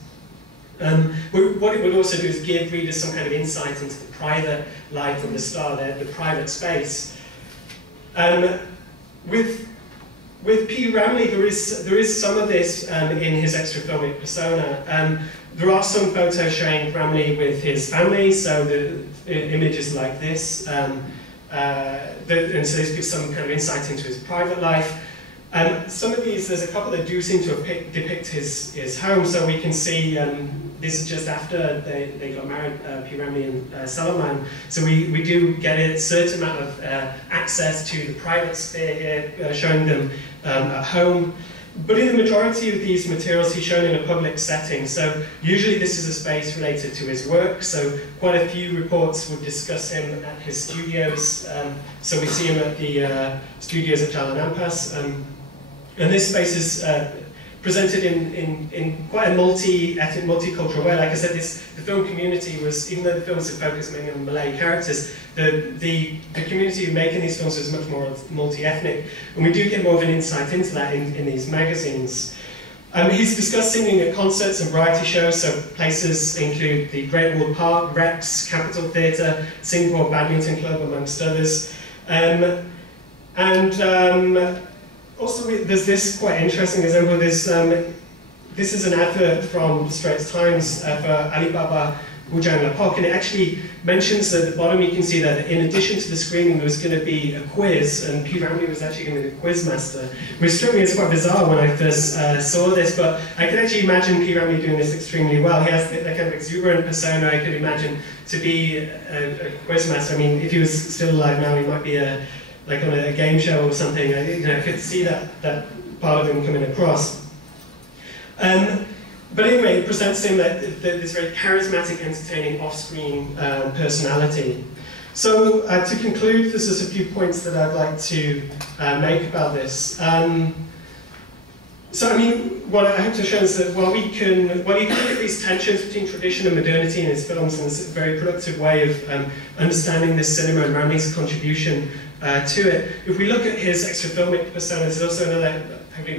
What it would also do is give readers some kind of insight into the private life of the star, the private space. With P. Ramley, there is some of this in his extra filmic persona. There are some photos showing Ramley with his family, so the images like this, and so this gives some kind of insight into his private life. Some of these, there's a couple that do seem to depict his home, so we can see this is just after they got married, P. Ramley and Solomon. So we do get a certain amount of access to the private sphere here, showing them at home. But in the majority of these materials, he's shown in a public setting. So usually this is a space related to his work. So quite a few reports would discuss him at his studios. So we see him at the studios at Jalan Ampas. And this space is presented in quite a multi-ethnic, multicultural way. Like I said, the film community was, even though the films are focused mainly on Malay characters, the community making these films is much more multi-ethnic. And we do get more of an insight into that in these magazines. He's discussed singing at concerts and variety shows, so places include the Great Wall Park, Rex, Capitol Theatre, Singapore Badminton Club, amongst others. Also, there's this quite interesting example. This is an advert from the Straits Times for Alibaba Bujang Lapok, and it actually mentions that at the bottom you can see that in addition to the screening there was going to be a quiz, and P. Ramley was actually going to be the quiz master, which struck me as quite bizarre when I first saw this, but I could actually imagine P. Ramley doing this extremely well. He has that kind of exuberant persona I could imagine to be a quiz master. I mean, if he was still alive now, he might be like on a game show or something. I could see that part of him coming across. But anyway, it presents him this very charismatic, entertaining, off-screen personality. So to conclude, there's just a few points that I'd like to make about this. So I mean, what I hope to show is that while you can look at these tensions between tradition and modernity in his films, and it's a very productive way of understanding this cinema and Ramley's contribution to it. If we look at his extra-filmic persona, there's also another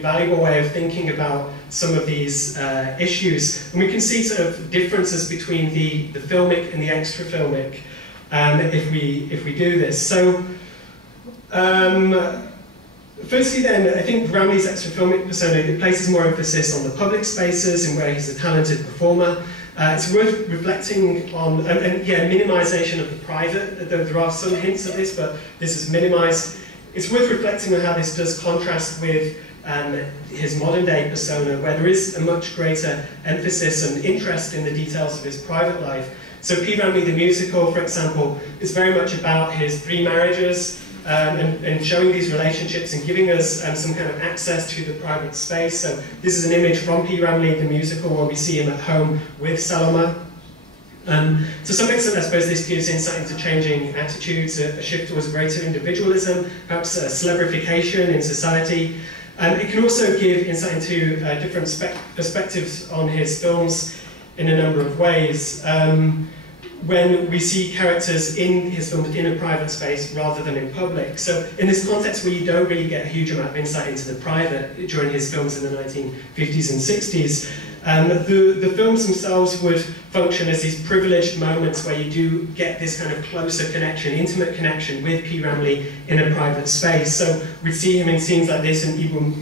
valuable way of thinking about some of these issues. And we can see sort of differences between the filmic and the extra-filmic if we do this. So, firstly then, I think Bramley's extra-filmic persona, it places more emphasis on the public spaces and where he's a talented performer. It's worth reflecting on, and minimization of the private. There are some hints of this, but this is minimized. It's worth reflecting on how this does contrast with his modern day persona, where there is a much greater emphasis and interest in the details of his private life. So P. Bramley the musical, for example, is very much about his 3 marriages, and showing these relationships and giving us some kind of access to the private space. So this is an image from P. Bramley the musical where we see him at home with Saloma. To some extent, I suppose this gives insight into changing attitudes, a shift towards greater individualism, perhaps celebrification in society. It can also give insight into different perspectives on his films in a number of ways. When we see characters in his films in a private space rather than in public. So in this context where you don't really get a huge amount of insight into the private during his films in the 1950s and 60s, the films themselves would function as these privileged moments where you do get this kind of closer connection, intimate connection with P. Bramley in a private space. So we'd see him in scenes like this in Ibu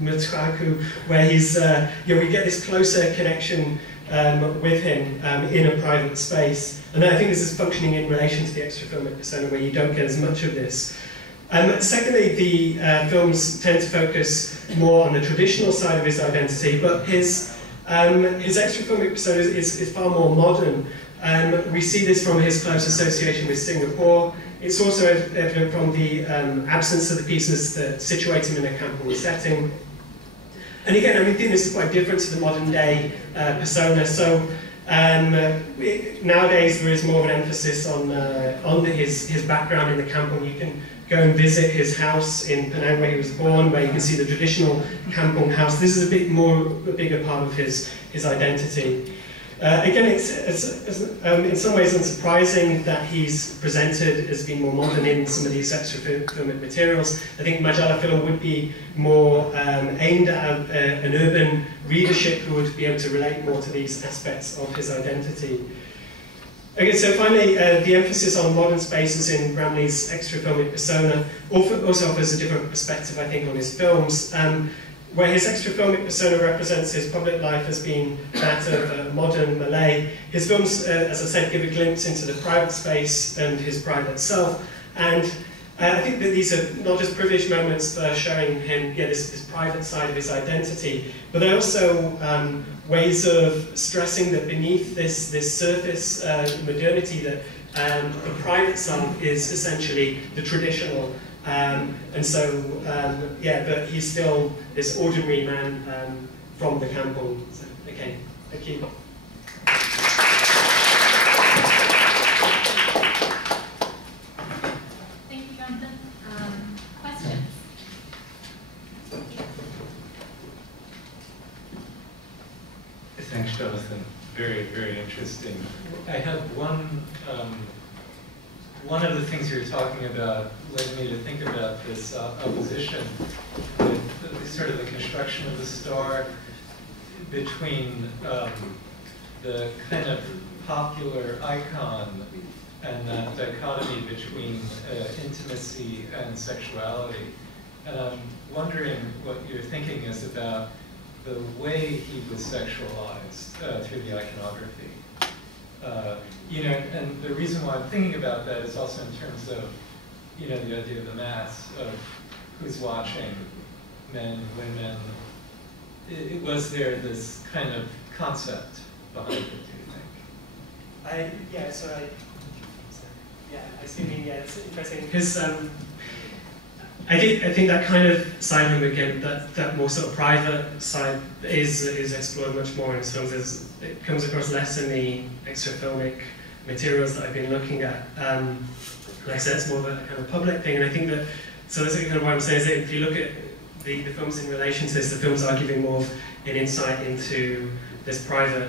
Mutaku, where he's, we get this closer connection with him in a private space. And I think this is functioning in relation to the extra-filmic persona where you don't get as much of this. Secondly, the films tend to focus more on the traditional side of his identity, but his extra-filmic persona is far more modern. We see this from his close association with Singapore. It's also evident from the absence of the pieces that situate him in a Kampung setting. And again, I think this is quite different to the modern day persona. So nowadays there is more of an emphasis on his background in the Kampung. You can go and visit his house in Penang where he was born, where you can see the traditional Kampung house. This is a bigger part of his identity. Again, it's in some ways unsurprising that he's presented as being more modern in some of these extra-filmic materials. I think Majalah film would be more aimed at an urban readership who would be able to relate more to these aspects of his identity. Okay, so finally, the emphasis on modern spaces in Bramley's extra-filmic persona also offers a different perspective, I think, on his films. Where his extra-filmic persona represents his public life as being that of modern Malay, his films, as I said, give a glimpse into the private space and his private self. And I think that these are not just privileged moments for showing him this private side of his identity, but they're also ways of stressing that beneath this surface modernity that the private self is essentially the traditional. But he's still this ordinary man from the Kampung. So, okay, thank you. Thank you, Jonathan. Questions? Thanks, Jonathan. Very, very interesting. I have one of the things you were talking about led me to think about this opposition, sort of the construction of the star between the kind of popular icon and that dichotomy between intimacy and sexuality. And I'm wondering what your thinking is about the way he was sexualized through the iconography. And the reason why I'm thinking about that is also in terms of, the idea of the mass, of who's watching, men, women. Was there this kind of concept behind it, do you think? I see. It's interesting because I think that kind of side of him again, that more sort of private side is explored much more in his films. It comes across less in the extra-filmic materials that I've been looking at. Like I said, it's more of a kind of public thing, and I think that, so that's kind of what I'm saying, is that if you look at the films in relation to this, the films are giving more of an insight into this private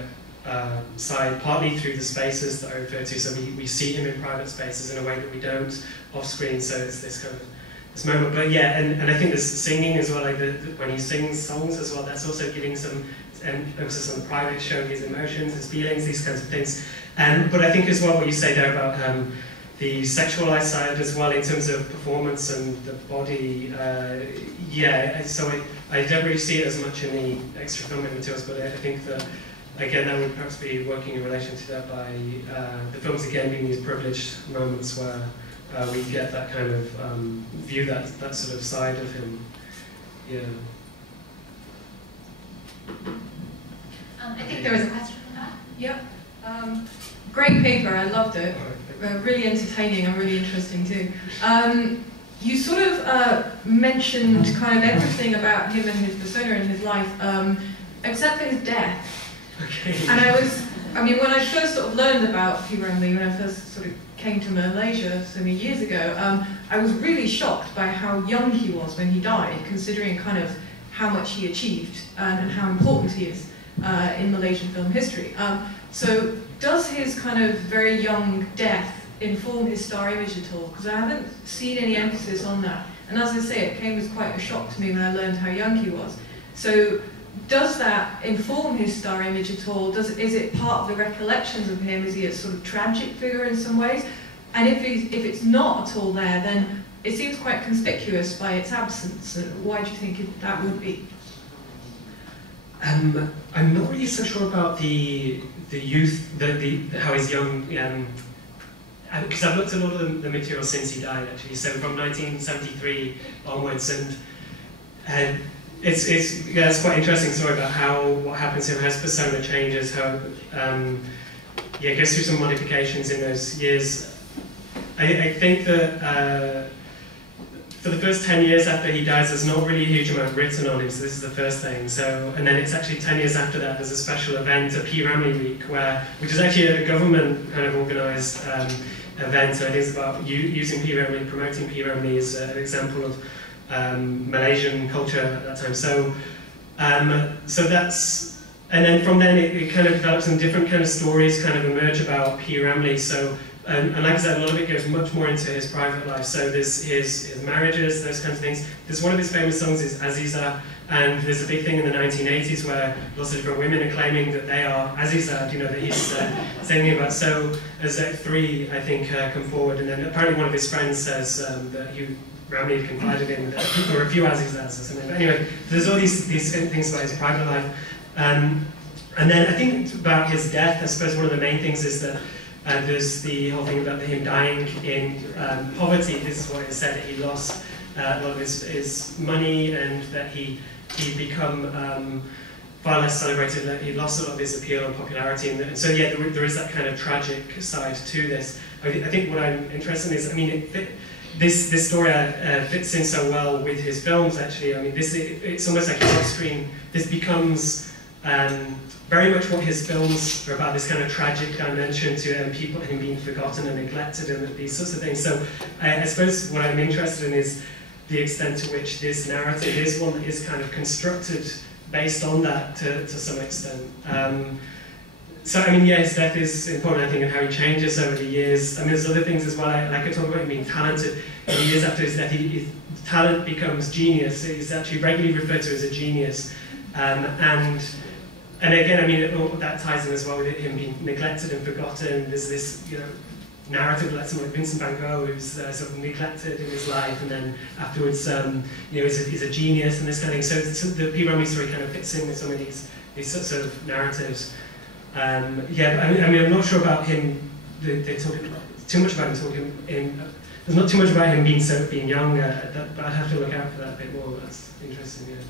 side, partly through the spaces that I refer to. So we see him in private spaces in a way that we don't off screen. So it's this kind of this moment. But yeah, and I think there's singing as well. Like when he sings songs as well, that's also giving some emphasis on the private, showing his emotions, his feelings, these kinds of things. But I think as well what you say there about the sexualized side as well in terms of performance and the body. Yeah, so I don't really see it as much in the extra filming materials, but I think that, again, that would perhaps be working in relation to that by the films, again, being these privileged moments where we get that kind of view, that sort of side of him. Yeah. I think there was a question on that. Yep. Great paper, I loved it. Really entertaining and really interesting too. You sort of mentioned kind of everything about him and his persona and his life, except for his death. Okay. And I mean, when I first sort of learned about P. Ramlee, when I first sort of came to Malaysia so many years ago, I was really shocked by how young he was when he died, considering kind of how much he achieved and how important he is in Malaysian film history. So does his kind of very young death inform his star image at all? Because I haven't seen any emphasis on that. And as I say, it came as quite a shock to me when I learned how young he was. So does that inform his star image at all? Is it part of the recollections of him? Is he a sort of tragic figure in some ways? And if it's not at all there, then it seems quite conspicuous by its absence. Why do you think that would be? I'm not really so sure about the youth, how he's young, because I've looked at a lot of the material since he died, actually, so from 1973 onwards, and it's quite interesting story about what happens to him, how his persona changes, how goes through some modifications in those years. I think that for the first 10 years after he dies, there's not really a huge amount written on him, so this is the first thing. So, and then it's actually 10 years after that, there's a special event, a P. Ramlee Week, which is actually a government kind of organised event. So it is about using P. Ramlee, promoting P. Ramlee as an example of Malaysian culture at that time. So, so that's, and then from then it kind of develops some different kind of stories kind of emerge about P. Ramlee. So. And like I said, a lot of it goes much more into his private life. So there's his marriages, those kinds of things. There's one of his famous songs is Aziza, and there's a big thing in the 1980s where lots of different women are claiming that they are Aziza, that he's singing about. So there's three, I think, come forward, and then apparently one of his friends says that Ramlee had confided in that there were a few Azizas or something. But anyway, there's all these things about his private life. And then I think about his death, I suppose one of the main things is that there's the whole thing about him dying in poverty. This is what it said, that he lost a lot of his money and that he'd become far less celebrated, that he lost a lot of his appeal and popularity. And so, yeah, there is that kind of tragic side to this. I think what I'm interested in is, I mean, this story fits in so well with his films, actually. I mean, it's almost like his off-screen. This becomes very much what his films are about, this kind of tragic dimension to him being forgotten and neglected and these sorts of things. So I suppose what I'm interested in is the extent to which this narrative is one that is kind of constructed based on that to some extent. So, I mean, yeah, his death is important, I think, and how he changes over the years. I mean, there's other things as well. I could talk about him being talented. In the years after his death, his talent becomes genius. He's actually regularly referred to as a genius. And again, I mean, that ties in as well with him being neglected and forgotten. There's this, narrative like someone like Vincent van Gogh, who's sort of neglected in his life, and then afterwards, he's a genius and this kind of thing. So the P. Ramlee story kind of fits in with some of these sorts of narratives. Yeah, I mean, I'm not sure about him. They talk too much about him talking in. There's not too much about him being young, but I'd have to look out for that a bit more. That's interesting. Yeah.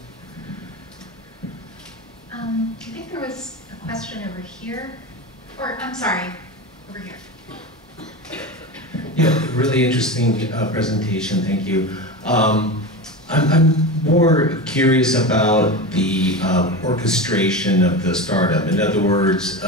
I think there was a question over here, or I'm sorry, over here. Yeah, really interesting presentation, thank you. I'm more curious about the orchestration of the stardom. In other words,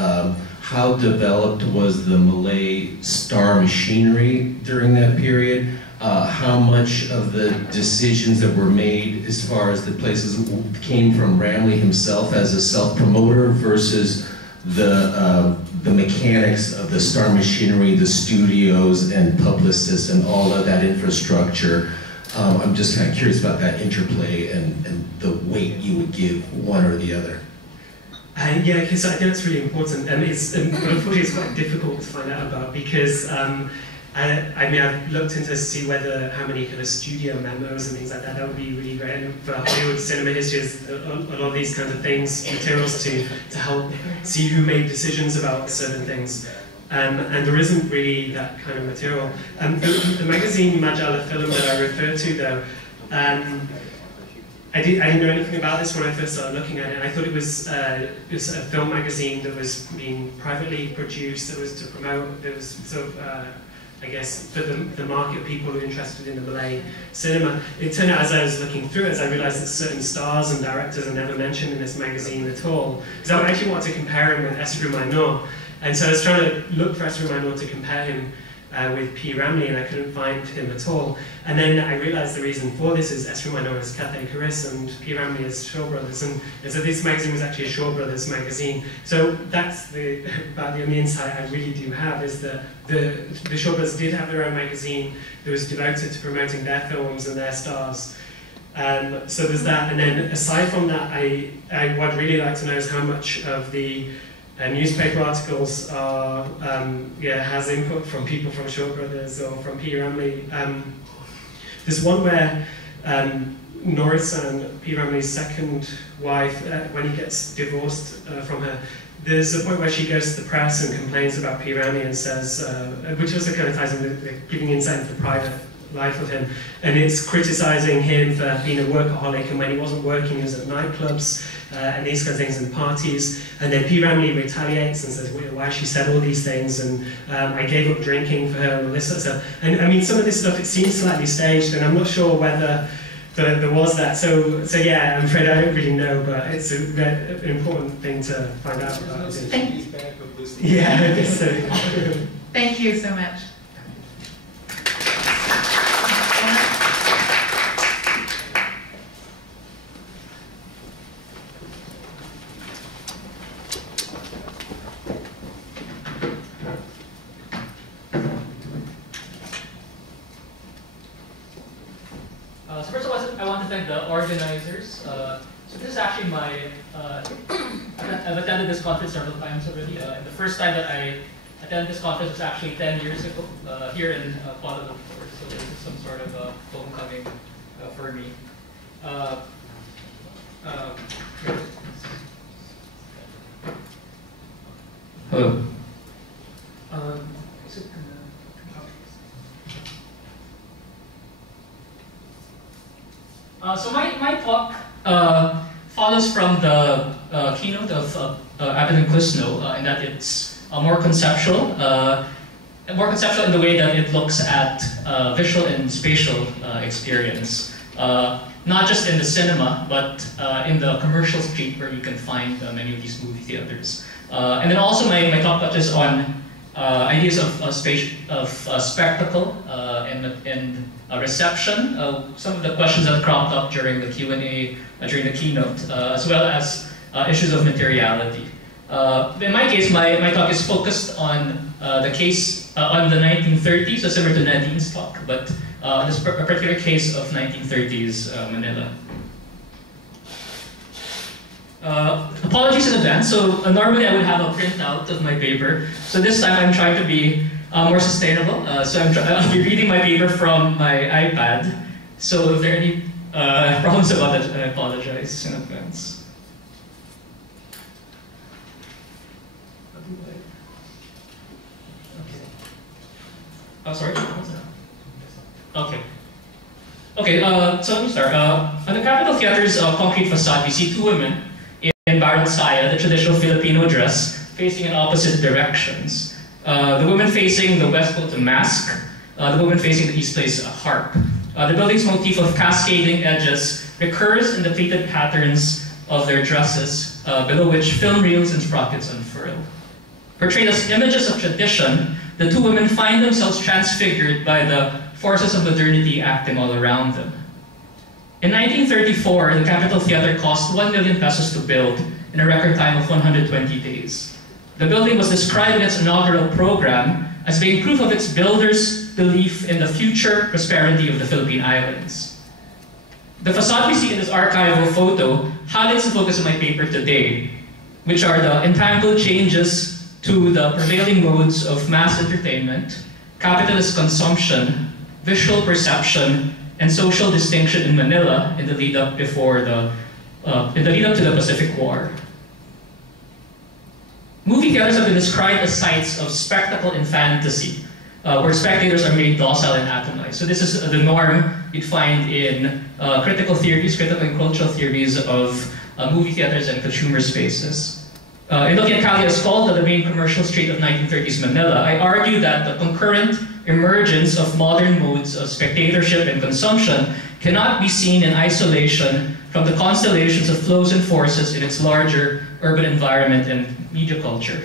how developed was the Malay star machinery during that period? How much of the decisions that were made as far as the places came from Ramlee himself as a self-promoter versus the mechanics of the star machinery, the studios and publicists and all of that infrastructure. I'm just kind of curious about that interplay and the weight you would give one or the other. Yeah, because I think that's really important, and unfortunately it's quite difficult to find out about because I mean, I've looked into to see how many kind of studio memos and things like that. That would be really great. And for Hollywood cinema history, is a lot of these kinds of things, materials to help see who made decisions about certain things. And there isn't really that kind of material. The magazine Majalla Film that I referred to, though, I didn't know anything about this when I first started looking at it. And I thought it was a film magazine that was being privately produced, that was to promote, that was sort of, I guess, for the market, people who are interested in the Malay cinema. It turned out, as I was looking through it, I realized that certain stars and directors are never mentioned in this magazine at all. Because I actually wanted to compare him with Esru Mainor. And so I was trying to look for Esru Mainor to compare him with P. Ramlee, and I couldn't find him at all. And then I realized the reason for this is Esru Mainor is Cathay Caris and P. Ramlee is Shaw Brothers. And so this magazine was actually a Shaw Brothers magazine. So that's about the only insight I really do have, is that the Shaw Brothers did have their own magazine that was devoted to promoting their films and their stars. So there's that. And then aside from that, what I'd really like to know is how much of the newspaper articles has input from people from Shaw Brothers or from P. Ramlee. There's one where Norisan, P. Ramlee's second wife, when he gets divorced from her, there's a point where she goes to the press and complains about P. Ramlee and says, which also kind of ties in giving insight into the private life of him, and it's criticizing him for being a workaholic, and when he wasn't working he was at nightclubs and these kinds of things and parties, and then P. Ramlee retaliates and says why she said all these things, and I gave up drinking for her and all this sort of stuff. And I mean, some of this stuff, it seems slightly staged, and I'm not sure whether there was that. So yeah, I'm afraid I don't really know, but it's an important thing to find out about. Yeah, I guess so. Thank you so much. So first of all, I want to thank the organizers. So this is actually my, I've attended this conference several times already. And the first time that I attended this conference was actually 10 years ago here in Kuala Lumpur. So this is some sort of homecoming for me. Hello. So my talk follows from the keynote of Abbott and Clisno, in that it's more conceptual in the way that it looks at visual and spatial experience, not just in the cinema, but in the commercial street where you can find many of these movie theaters. And then also my talk touches on ideas of spectacle and reception, some of the questions that cropped up during the Q&A, during the keynote, as well as issues of materiality. In my case, my talk is focused on the case on the 1930s, so similar to Nadine's talk, but this particular case of 1930s Manila. Apologies in advance. So normally I would have a printout of my paper. So this time I'm trying to be more sustainable. So I'll be reading my paper from my iPad. So if there are any problems about it, I apologize in advance. Oh, sorry. Okay. Okay. So let me start. On the Capitol Theater's concrete facade, we see two women in Baron Saya, the traditional Filipino dress, facing in opposite directions. The woman facing the west holds a mask, the woman facing the east plays a harp. The building's motif of cascading edges recurs in the pleated patterns of their dresses, below which film reels and sprockets unfurl. Portrayed as images of tradition, the two women find themselves transfigured by the forces of modernity acting all around them. In 1934, the Capitol Theater cost 1 million pesos to build in a record time of 120 days. The building was described in its inaugural program as being proof of its builders' belief in the future prosperity of the Philippine Islands. The facade we see in this archival photo highlights the focus of my paper today, which are the intangible changes to the prevailing modes of mass entertainment, capitalist consumption, visual perception, and social distinction in Manila in the lead up to the Pacific War. Movie theaters have been described as sites of spectacle and fantasy, where spectators are made docile and atomized. So this is the norm you'd find in critical and cultural theories of movie theaters and consumer spaces. In looking at Calle Escolta, the main commercial street of 1930s Manila, I argue that the concurrent emergence of modern modes of spectatorship and consumption cannot be seen in isolation from the constellations of flows and forces in its larger urban environment and media culture.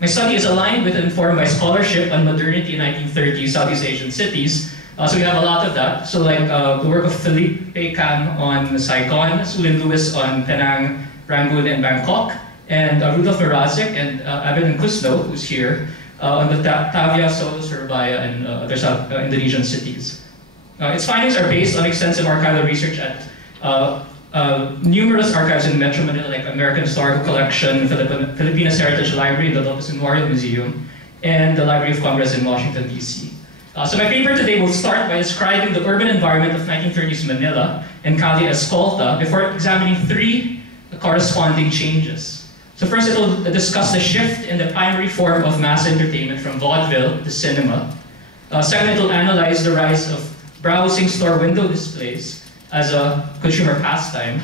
My study is aligned with and informed by scholarship on modernity in 1930s Southeast Asian cities. So we have a lot of that. So like the work of Felipe Cam on Saigon, Sulin Lewis on Penang, Rangoon, and Bangkok, and Rudolf Mrazek and Abed Kusno, who's here, on the Tavia, Solo, Surabaya, and other South Indonesian cities. Its findings are based on extensive archival research at numerous archives in Metro Manila, like American Historical Collection, Filipinas Heritage Library, the Lopez Memorial Museum, and the Library of Congress in Washington, D.C. So my paper today will start by describing the urban environment of 1930s Manila and Calle Escolta before examining three corresponding changes. So first, it will discuss the shift in the primary form of mass entertainment from vaudeville to cinema. Second, it will analyze the rise of browsing store window displays as a consumer pastime.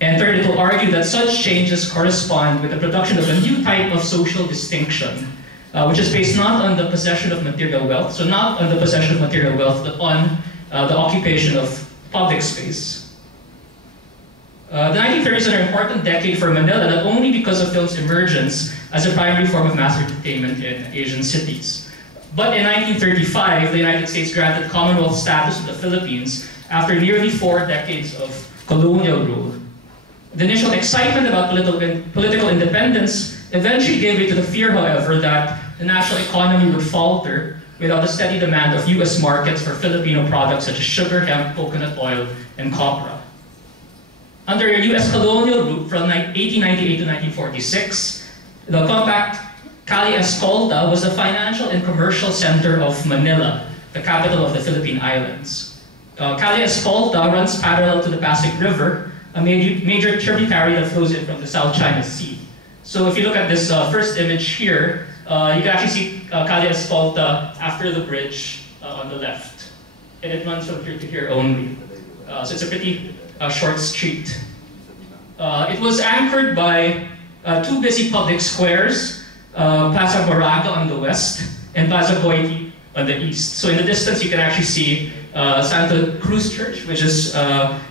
And third, it will argue that such changes correspond with the production of a new type of social distinction, which is based not on the possession of material wealth, so not on the possession of material wealth, but on the occupation of public space. The 1930s are an important decade for Manila, not only because of film's emergence as a primary form of mass entertainment in Asian cities, but in 1935, the United States granted Commonwealth status to the Philippines after nearly 4 decades of colonial rule. The initial excitement about political independence eventually gave way to the fear, however, that the national economy would falter without the steady demand of US markets for Filipino products such as sugar, hemp, coconut oil, and copra. Under US colonial rule from 1898 to 1946, the compact Calle Escolta was the financial and commercial center of Manila, the capital of the Philippine Islands. Calle Escolta runs parallel to the Pasig River, a major tributary that flows in from the South China Sea. So if you look at this first image here, you can actually see Calle Escolta after the bridge on the left. And it runs from here to here only. So it's a pretty short street. It was anchored by 2 busy public squares, Plaza Moraga on the west and Plaza Goiti on the east. So in the distance you can actually see Santa Cruz Church, which is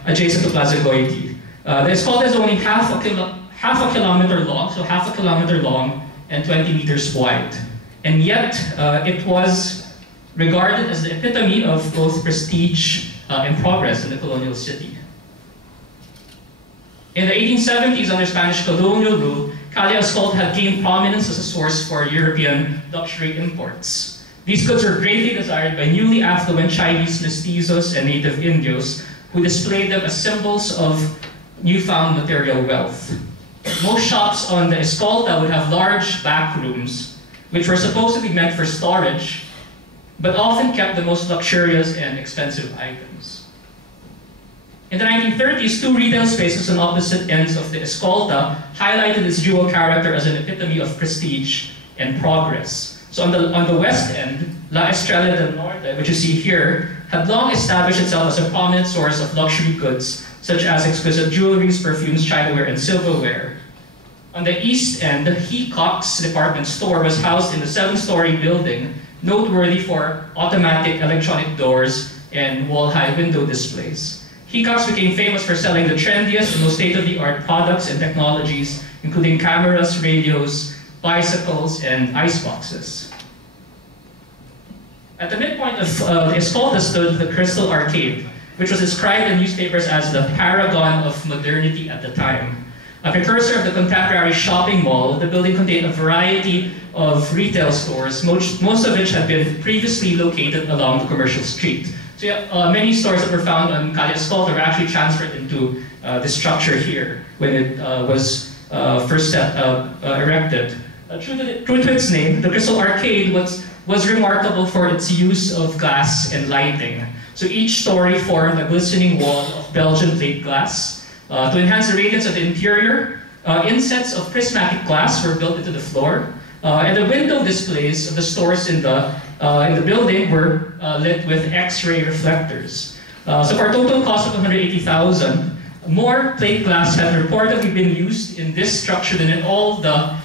adjacent to Plaza Goiti. The Escolta is only half a kilometer long, so half a kilometer long and 20 meters wide. And yet it was regarded as the epitome of both prestige and progress in the colonial city. In the 1870s, under Spanish colonial rule, Calle Escolta had gained prominence as a source for European luxury imports. These goods were greatly desired by newly affluent Chinese mestizos and native Indios, who displayed them as symbols of newfound material wealth. Most shops on the Escolta would have large back rooms, which were supposedly meant for storage, but often kept the most luxurious and expensive items. In the 1930s, 2 retail spaces on opposite ends of the Escolta highlighted its dual character as an epitome of prestige and progress. So on the west end, La Estrella del Norte, which you see here, had long established itself as a prominent source of luxury goods, such as exquisite jewelries, perfumes, chinaware, and silverware. On the east end, the Hecox department store was housed in the 7-story building, noteworthy for automatic electronic doors and wall-high window displays. Hecox became famous for selling the trendiest and most state-of-the-art products and technologies, including cameras, radios, bicycles, and iceboxes. At the midpoint of the Escolta stood the Crystal Arcade, which was described in newspapers as the paragon of modernity at the time. A precursor of the contemporary shopping mall, the building contained a variety of retail stores, most of which had been previously located along the commercial street. So many stores that were found on Calle Escolta were actually transferred into this structure here when it was first erected. True to its name, the Crystal Arcade was remarkable for its use of glass and lighting. So each story formed a glistening wall of Belgian plate glass. To enhance the radiance of the interior, insets of prismatic glass were built into the floor, and the window displays of the stores in the building were lit with X-ray reflectors. So for a total cost of 180,000, more plate glass had reportedly been used in this structure than in all the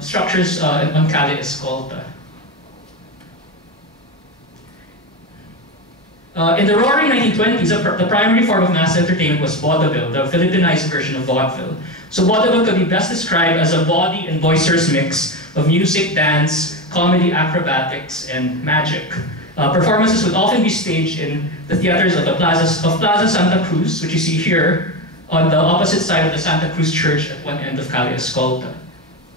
structures on Calle Escolta. In the roaring 1920s, the primary form of mass entertainment was vaudeville, the Filipinized version of vaudeville. So vaudeville could be best described as a bawdy and boisterous mix of music, dance, comedy, acrobatics, and magic. Performances would often be staged in the theaters of Plaza Santa Cruz, which you see here, on the opposite side of the Santa Cruz Church at one end of Calle Escolta.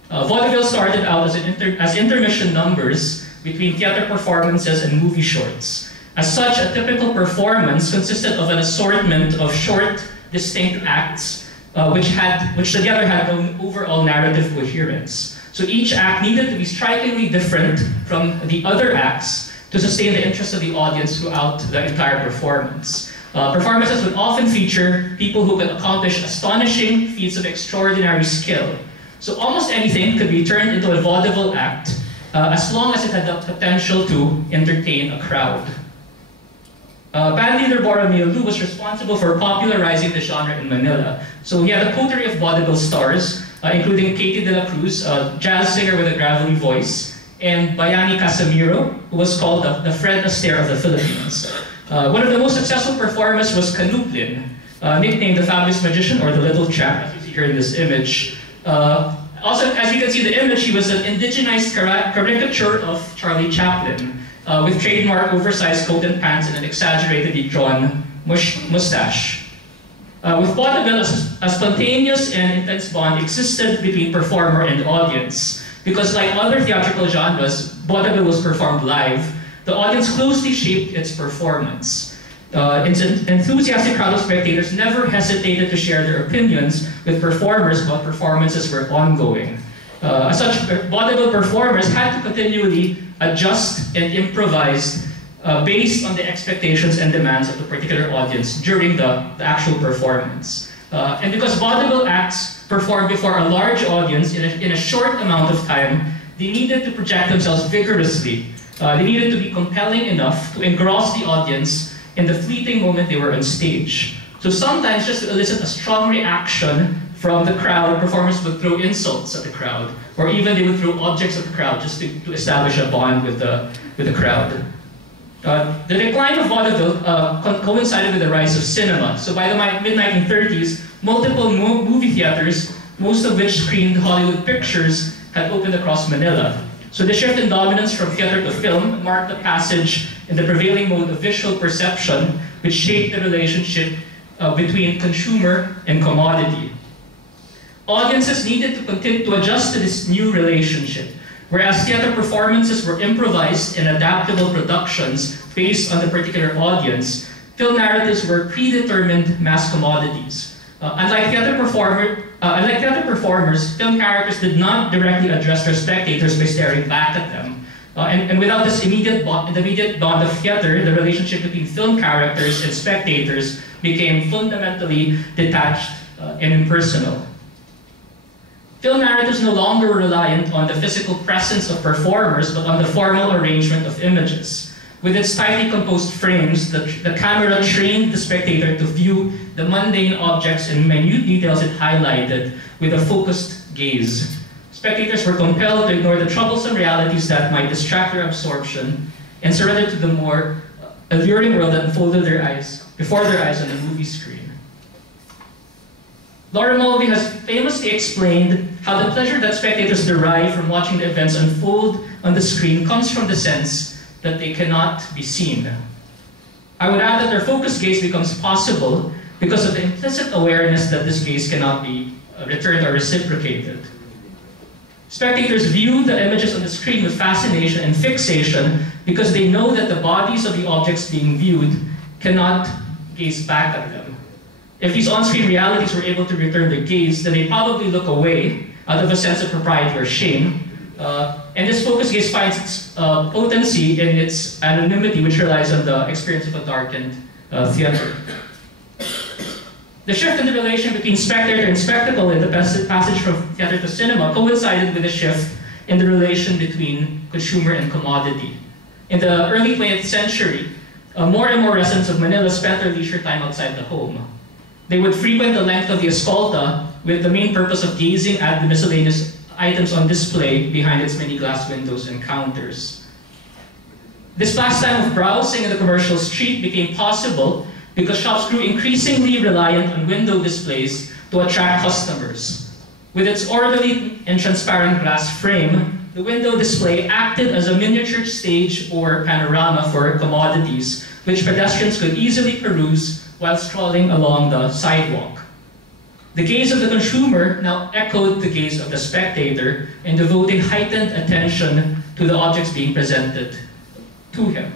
Vaudeville started out as intermission numbers between theater performances and movie shorts. As such, a typical performance consisted of an assortment of short, distinct acts, which together had an overall narrative coherence. So each act needed to be strikingly different from the other acts to sustain the interest of the audience throughout the entire performance. Performances would often feature people who could accomplish astonishing feats of extraordinary skill. So almost anything could be turned into a vaudeville act as long as it had the potential to entertain a crowd. Band leader Borromeo Lu was responsible for popularizing the genre in Manila. So he had a coterie of vaudeville stars, including Katie de la Cruz, a jazz singer with a gravelly voice, and Bayani Casimiro, who was called the Fred Astaire of the Philippines. One of the most successful performers was Kanuplin, nicknamed the Fabulous Magician or the Little Chap, as you see here in this image. Also, as you can see in the image, he was an indigenized caricature of Charlie Chaplin, with trademark oversized coat and pants and an exaggeratedly drawn mustache. With vaudeville, a spontaneous and intense bond existed between performer and audience. Because like other theatrical genres, vaudeville was performed live. The audience closely shaped its performance. Enthusiastic crowd of spectators never hesitated to share their opinions with performers while performances were ongoing. As such, vaudeville performers had to continually adjust and improvise based on the expectations and demands of the particular audience during the actual performance. And because vaudeville acts performed before a large audience in a short amount of time, they needed to project themselves vigorously. They needed to be compelling enough to engross the audience in the fleeting moment they were on stage. So sometimes, just to elicit a strong reaction from the crowd, performers would throw insults at the crowd, or even they would throw objects at the crowd just to establish a bond with the crowd. The decline of vaudeville coincided with the rise of cinema. So by the mid-1930s, multiple movie theaters, most of which screened Hollywood pictures, had opened across Manila. So the shift in dominance from theater to film marked the passage in the prevailing mode of visual perception, which shaped the relationship between consumer and commodity. Audiences needed to continue to adjust to this new relationship, whereas theater performances were improvised and adaptable productions based on the particular audience. Film narratives were predetermined mass commodities. Unlike theater performers, film characters did not directly address their spectators by staring back at them. And without this immediate bond of theater, the relationship between film characters and spectators became fundamentally detached and impersonal. Film narratives no longer were reliant on the physical presence of performers, but on the formal arrangement of images. With its tightly composed frames, the camera trained the spectator to view the mundane objects and minute details it highlighted with a focused gaze. Spectators were compelled to ignore the troublesome realities that might distract their absorption and surrender to the more alluring world that unfolded before their eyes on the movie screen. Laura Mulvey has famously explained how the pleasure that spectators derive from watching the events unfold on the screen comes from the sense that they cannot be seen. I would add that their focused gaze becomes possible because of the implicit awareness that this gaze cannot be returned or reciprocated. Spectators view the images on the screen with fascination and fixation because they know that the bodies of the objects being viewed cannot gaze back at them. If these on-screen realities were able to return the gaze, then they probably look away out of a sense of propriety or shame. And this focused gaze finds its potency in its anonymity, which relies on the experience of a darkened theater. The shift in the relation between spectator and spectacle in the passage from theater to cinema coincided with a shift in the relation between consumer and commodity. In the early 20th century, more and more residents of Manila spent their leisure time outside the home. They would frequent the length of the escolta with the main purpose of gazing at the miscellaneous items on display behind its many glass windows and counters. This pastime of browsing in the commercial street became possible because shops grew increasingly reliant on window displays to attract customers. With its orderly and transparent glass frame, the window display acted as a miniature stage or panorama for commodities, which pedestrians could easily peruse while strolling along the sidewalk. The gaze of the consumer now echoed the gaze of the spectator in devoting heightened attention to the objects being presented to him.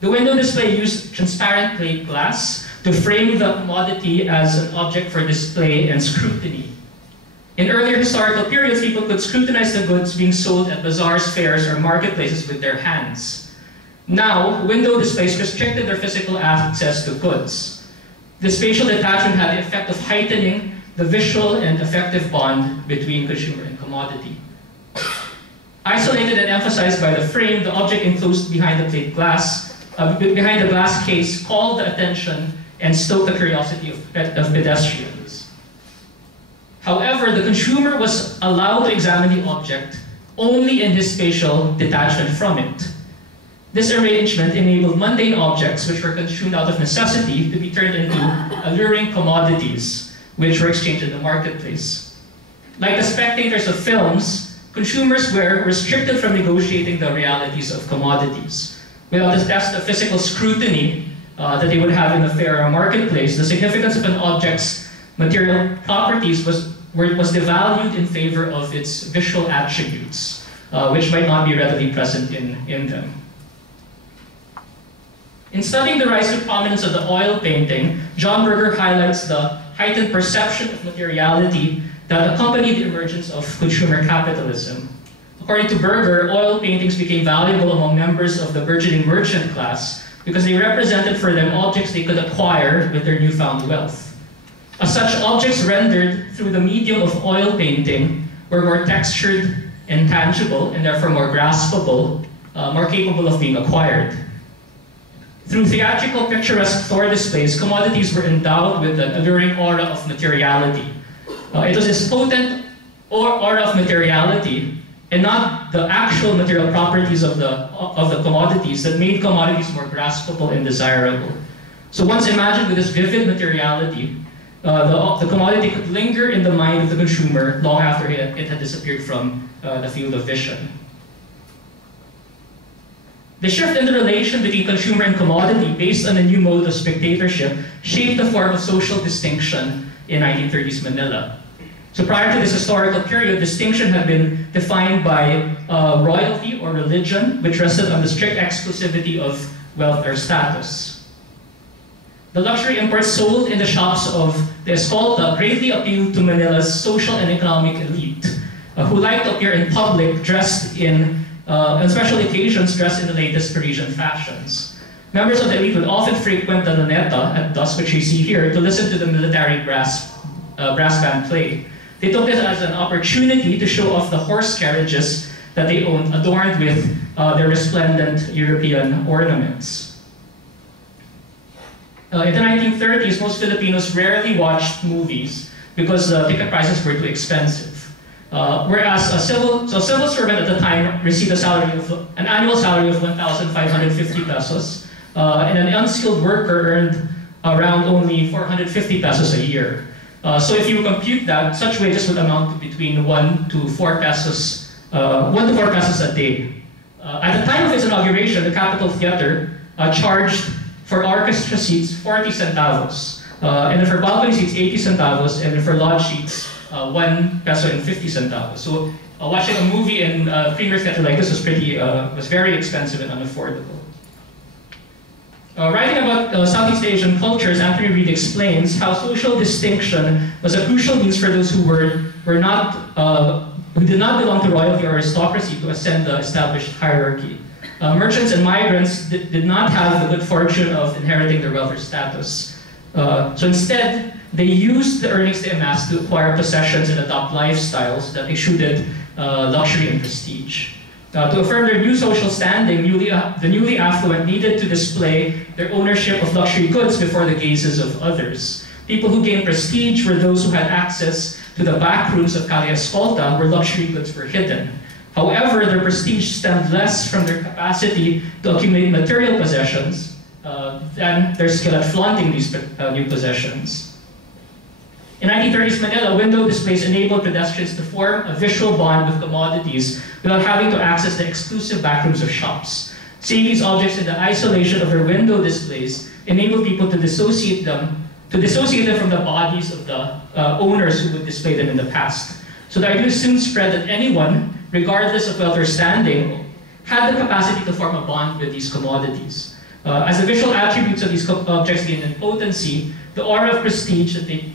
The window display used transparent plate glass to frame the commodity as an object for display and scrutiny. In earlier historical periods, people could scrutinize the goods being sold at bazaars, fairs, or marketplaces with their hands. Now, window displays restricted their physical access to goods. The spatial detachment had the effect of heightening the visual and affective bond between consumer and commodity. Isolated and emphasized by the frame, the object enclosed behind the plate glass, behind the glass case, called the attention and stoked the curiosity of pedestrians. However, the consumer was allowed to examine the object only in his spatial detachment from it. This arrangement enabled mundane objects, which were consumed out of necessity, to be turned into alluring commodities, which were exchanged in the marketplace. Like the spectators of films, consumers were restricted from negotiating the realities of commodities. Without the test of physical scrutiny that they would have in a fair or marketplace, the significance of an object's material properties was devalued in favor of its visual attributes, which might not be readily present in them. In studying the rise to prominence of the oil painting, John Berger highlights the heightened perception of materiality that accompanied the emergence of consumer capitalism. According to Berger, oil paintings became valuable among members of the burgeoning merchant class because they represented for them objects they could acquire with their newfound wealth. As such, objects rendered through the medium of oil painting were more textured and tangible, and therefore more graspable, more capable of being acquired. Through theatrical picturesque floor displays, commodities were endowed with an alluring aura of materiality. It was this potent aura of materiality and not the actual material properties of the commodities that made commodities more graspable and desirable. So once imagined with this vivid materiality, the commodity could linger in the mind of the consumer long after it had disappeared from the field of vision. The shift in the relation between consumer and commodity based on a new mode of spectatorship shaped the form of social distinction in 1930s Manila. So prior to this historical period, distinction had been defined by royalty or religion, which rested on the strict exclusivity of wealth or status. The luxury imports sold in the shops of the escolta greatly appealed to Manila's social and economic elite, who liked to appear in public dressed in, on special occasions, dressed in the latest Parisian fashions. Members of the elite would often frequent the luneta at dusk, which you see here, to listen to the military brass band play. They took this as an opportunity to show off the horse carriages that they owned, adorned with their resplendent European ornaments. In the 1930s, most Filipinos rarely watched movies because the ticket prices were too expensive. Whereas a civil servant at the time received an annual salary of 1,550 pesos, and an unskilled worker earned around only 450 pesos a year. So if you compute that, such wages would amount to between 1 to 4 pesos a day. At the time of its inauguration, the Capitol Theater charged for orchestra seats 40 centavos, And then for balcony seats, 80 centavos, and then for lodge seats, 1 peso and 50 centavos. So watching a movie in a premier theater like this was very expensive and unaffordable. Writing about Southeast Asian cultures, Anthony Reid explains how social distinction was a crucial means for those who did not belong to royalty or aristocracy to ascend the established hierarchy. Merchants and migrants did not have the good fortune of inheriting their wealth or status. So instead, they used the earnings they amassed to acquire possessions and adopt lifestyles that exuded luxury and prestige. To affirm their new social standing, the newly affluent needed to display their ownership of luxury goods before the gazes of others. People who gained prestige were those who had access to the back rooms of Calle Escolta, where luxury goods were hidden. However, their prestige stemmed less from their capacity to accumulate material possessions than their skill at flaunting these new possessions. In 1930s Manila, window displays enabled pedestrians to form a visual bond with commodities without having to access the exclusive backrooms of shops. Seeing these objects in the isolation of their window displays enabled people to dissociate them from the bodies of the owners who would display them in the past. So the idea soon spread that anyone, regardless of wealth or standing, had the capacity to form a bond with these commodities. As the visual attributes of these objects gained in potency, the aura of prestige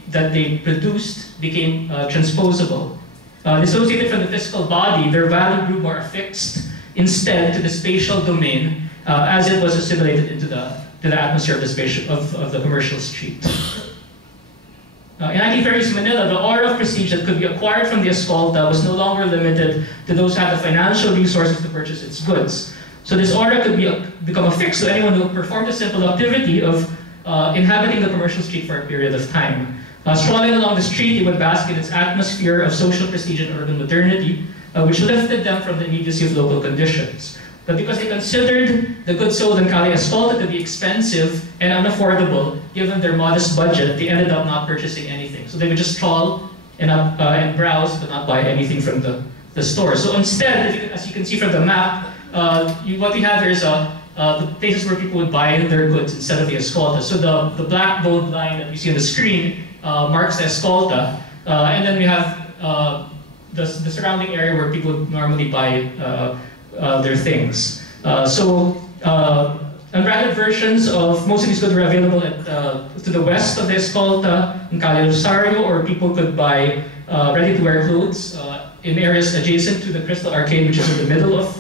that they produced became transposable. Dissociated from the physical body, their value grew more affixed instead to the spatial domain as it was assimilated into the atmosphere of the commercial street. In 1930s Manila, the aura of prestige that could be acquired from the Escolta was no longer limited to those who had the financial resources to purchase its goods. So this aura could become affixed to anyone who performed the simple activity of inhabiting the commercial street for a period of time. Strolling along the street, they would bask in its atmosphere of social prestige and urban modernity, which lifted them from the immediacy of local conditions. But because they considered the goods sold in Calle Escolta to be expensive and unaffordable, given their modest budget, they ended up not purchasing anything. So they would just stroll and browse, but not buy anything from the store. So instead, as you can see from the map, what we have here is the places where people would buy their goods instead of the Escolta. So the black bold line that we see on the screen marks the Escolta, and then we have the surrounding area where people would normally buy their things. Unbranded versions of most of these goods were available to the west of the Escolta, in Calle Rosario, or people could buy ready-to-wear clothes in areas adjacent to the Crystal Arcade, which is in the middle of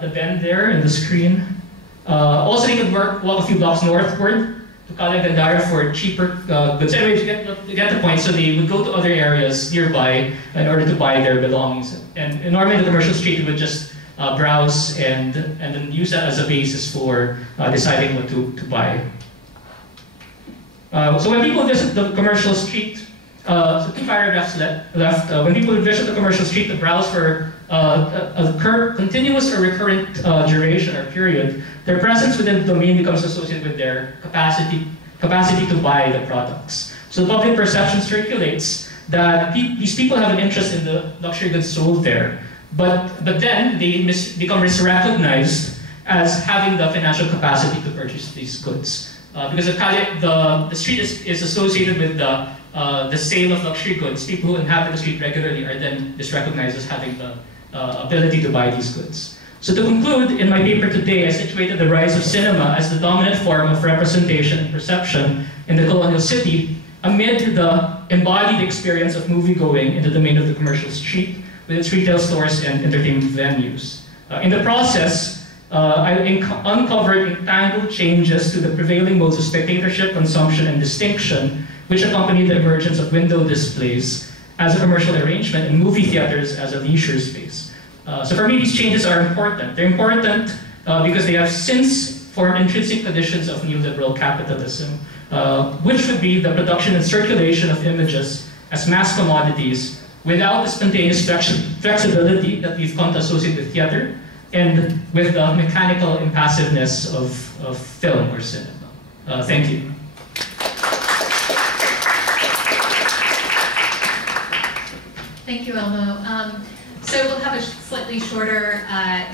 the bend there in the screen. Also, they could walk a few blocks northward to Calle Gandara for cheaper goods. Anyway, you get the point. So they would go to other areas nearby in order to buy their belongings. And normally, the commercial street would just browse and then use that as a basis for deciding what to buy. So when people visit the commercial street, so 2 paragraphs left. When people visit the commercial street to browse for a continuous or recurrent duration or period, their presence within the domain becomes associated with their capacity to buy the products. So public perception circulates that these people have an interest in the luxury goods sold there, but then they become misrecognized as having the financial capacity to purchase these goods. Because the street is associated with the sale of luxury goods. People who inhabit the street regularly are then misrecognized as having the ability to buy these goods. So to conclude, in my paper today, I situated the rise of cinema as the dominant form of representation and perception in the colonial city amid the embodied experience of moviegoing in the domain of the commercial street with its retail stores and entertainment venues. In the process, I uncovered entangled changes to the prevailing modes of spectatorship, consumption, and distinction, which accompanied the emergence of window displays as a commercial arrangement and movie theaters as a leisure space. So for me, these changes are important. They're important because they have since formed intrinsic conditions of neoliberal capitalism, which would be the production and circulation of images as mass commodities without the spontaneous flexibility that we've come to associate with theater and with the mechanical impassiveness of film or cinema. Thank you. Thank you, Elmo. So we'll have a slightly shorter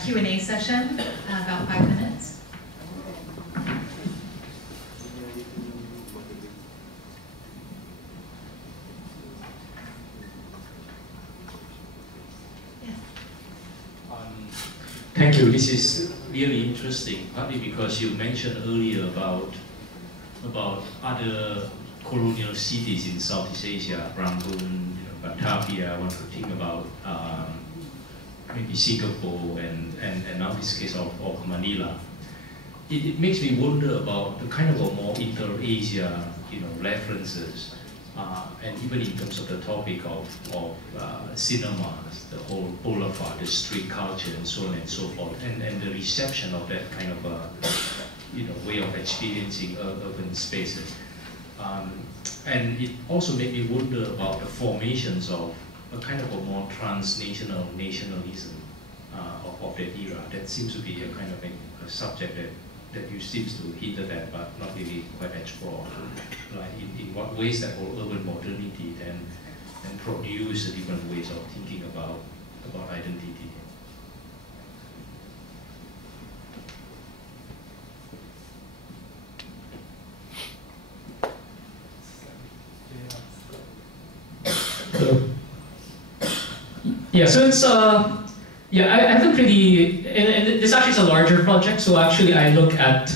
Q&A session, about 5 minutes. Thank you. This is really interesting, partly because you mentioned earlier about other colonial cities in Southeast Asia, Rangoon, Batavia. One could think about maybe Singapore and now this case of Manila. It makes me wonder about the kind of a more inter-Asia references, and even in terms of the topic of cinemas, the whole boulevard, the street culture, and so on and so forth, and the reception of that kind of way of experiencing urban spaces. And it also made me wonder about the formations of a kind of a more transnational nationalism of that era. That seems to be a kind of a subject that you seem to hint at, but not really quite explored. Like in what ways that whole urban modernity then produce the different ways of thinking about identity. Yeah, so it's yeah, I have a pretty, and this actually is a larger project. So actually, I look at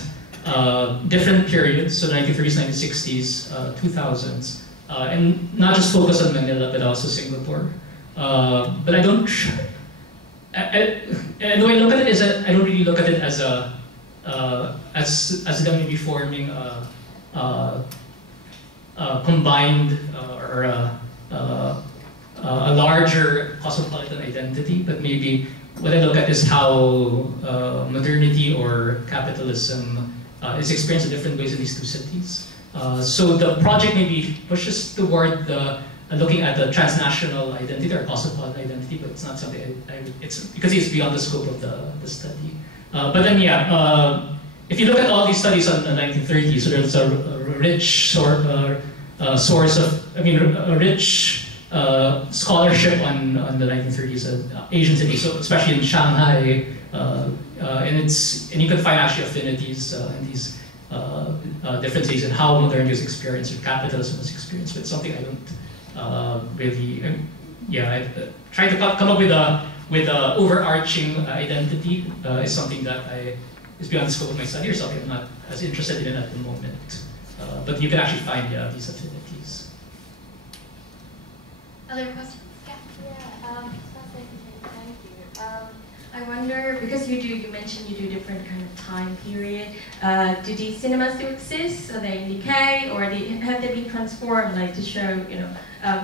different periods, so 1930s, 1960s, 2000s, and not just focus on Manila, but also Singapore. But I don't. And the way I look at it is that I don't really look at it as a as them maybe forming a combined or a larger cosmopolitan identity, but maybe what I look at is how modernity or capitalism is experienced in different ways in these two cities. So the project maybe pushes toward looking at the transnational identity or cosmopolitan identity, but it's not something it's because it's beyond the scope of the study. But then, yeah, if you look at all these studies on the 1930s, so there's a rich source of, a rich scholarship on the 1930s Asian cities, so especially in Shanghai, and you can find actually affinities in these different cities and how modernity is experienced or capitalism is experienced. But it's something I don't really, I try to come up with a overarching identity is something that is beyond the scope of my study or something I'm not as interested in at the moment. But you can actually find these affinities. Other questions? Yeah. Thank you. I wonder, because you mentioned you do different kind of time period, do these cinemas still exist? Are they in decay, or have they been transformed, like to show,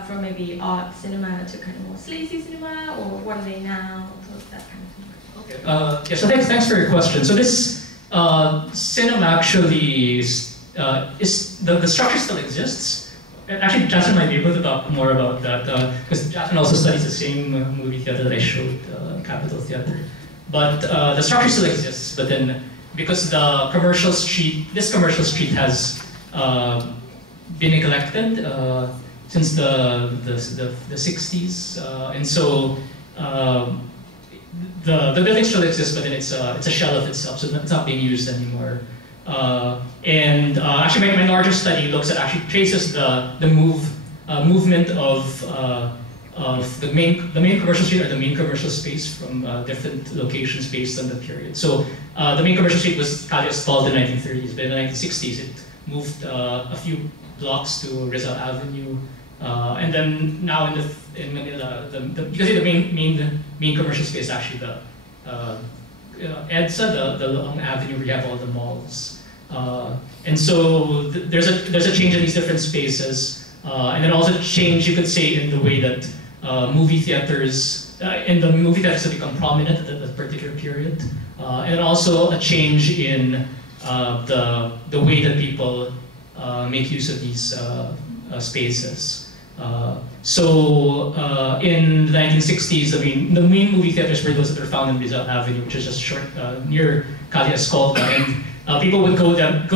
from maybe art cinema to kind of more sleazy cinema, or what are they now? So that kind of thing. Okay. Yeah. So thanks for your question. So this cinema actually is the structure still exists. Actually, Jasmine might be able to talk more about that, because Jasmine also studies the same movie theater that I showed, Capitol Theater. But the structure still exists, but then because this commercial street has been neglected since the 60s, and so the building still exists, but then it's a shell of itself, so it's not being used anymore. Actually, my larger study looks at traces the movement of the main commercial street or the main commercial space from different locations based on the period. So the main commercial street was installed in the 1930s, but in the 1960s it moved a few blocks to Rizal Avenue, and then now in Manila, because the main commercial space is actually the EDSA, the Long Avenue where you have all the malls. And so there's a change in these different spaces, and then also a change, you could say, in the way that movie theaters have become prominent at that particular period, and also a change in the way that people make use of these spaces. So in the 1960s, the main movie theaters were those that were found in Rizal Avenue, which is just short near Calle Escolta, and people would go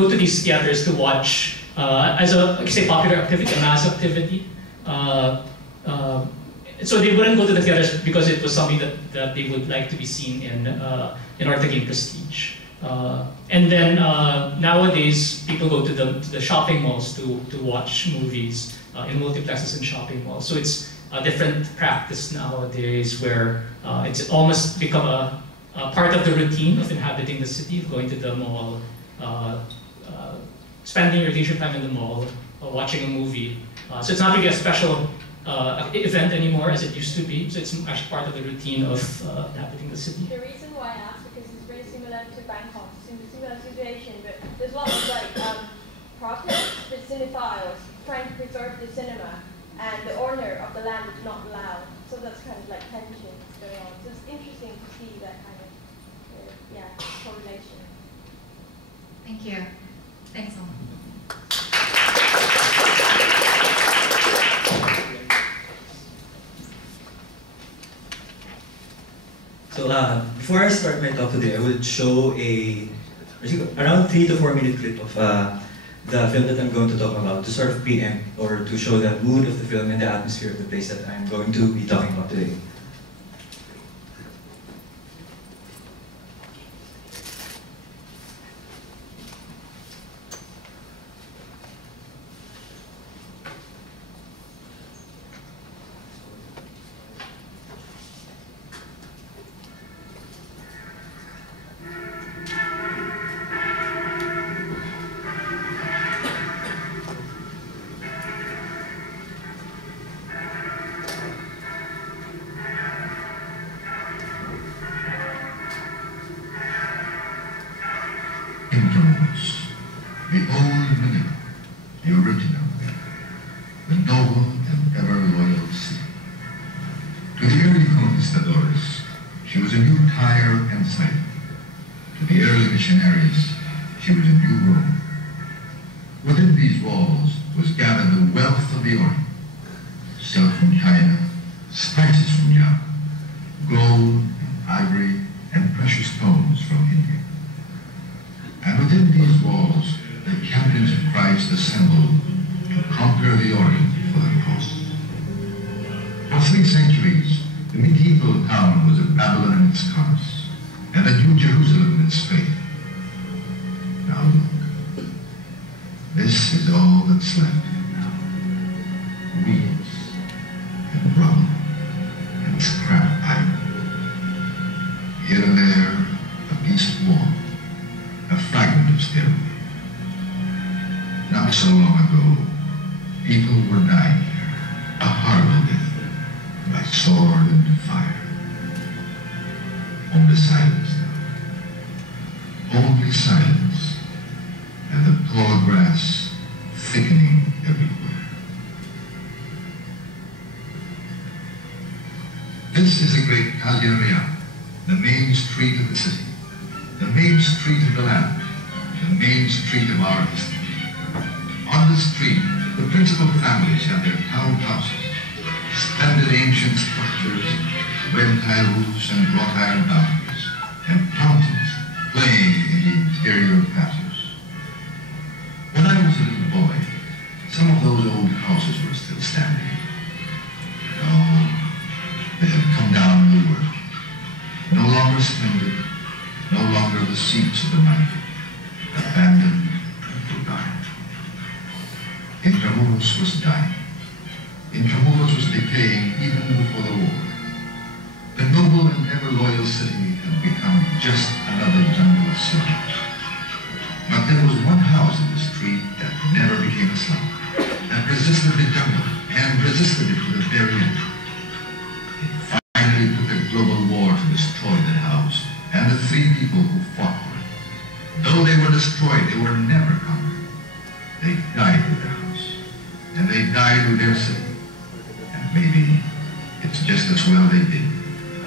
to these theaters to watch as a popular activity, a mass activity. So they wouldn't go to the theaters because it was something that they would like to be seen in order to gain prestige. And then nowadays, people go to the shopping malls to watch movies in multiplexes and shopping malls. So it's a different practice nowadays where it's almost become part of the routine of inhabiting the city, going to the mall, spending your leisure time in the mall, watching a movie. So it's not really a special event anymore as it used to be. So it's actually part of the routine of inhabiting the city. The reason why I asked because it's very similar to Bangkok, similar situation, but there's a lot of like protests with cinephiles trying to preserve the cinema, and the owner of the land is not allowed. So that's kind of like tensions going on. So it's interesting to see that kind of correlation. Thank you. Thanks, Elmo. So before I start my talk today, I will show around 3 to 4 minute clip of the film that I'm going to talk about to sort of preempt or to show the mood of the film and the atmosphere of the place that I'm going to be talking about today. This is a great Calderia, the main street of the city, the main street of the land, the main street of our history. On this street, the principal families have their town houses, splendid ancient structures, red tile roofs and wrought iron balconies, and fountains playing in the interior patios. When I was a little boy, some of those old houses were still standing. They had come down in the world, no longer splendid, no longer the seats of the mighty, abandoned and forgotten. Intramuros was dying. Intramuros was decaying even before the war. The noble and ever-loyal city had become just another jungle of slums. But there was one house in the street that never became a slum, that resisted the jungle and resisted it to the very end. Finally took a global war to destroy that house and the 3 people who fought for it. Though they were destroyed, they were never conquered. They died with their house, and they died with their city. And maybe it's just as well they did.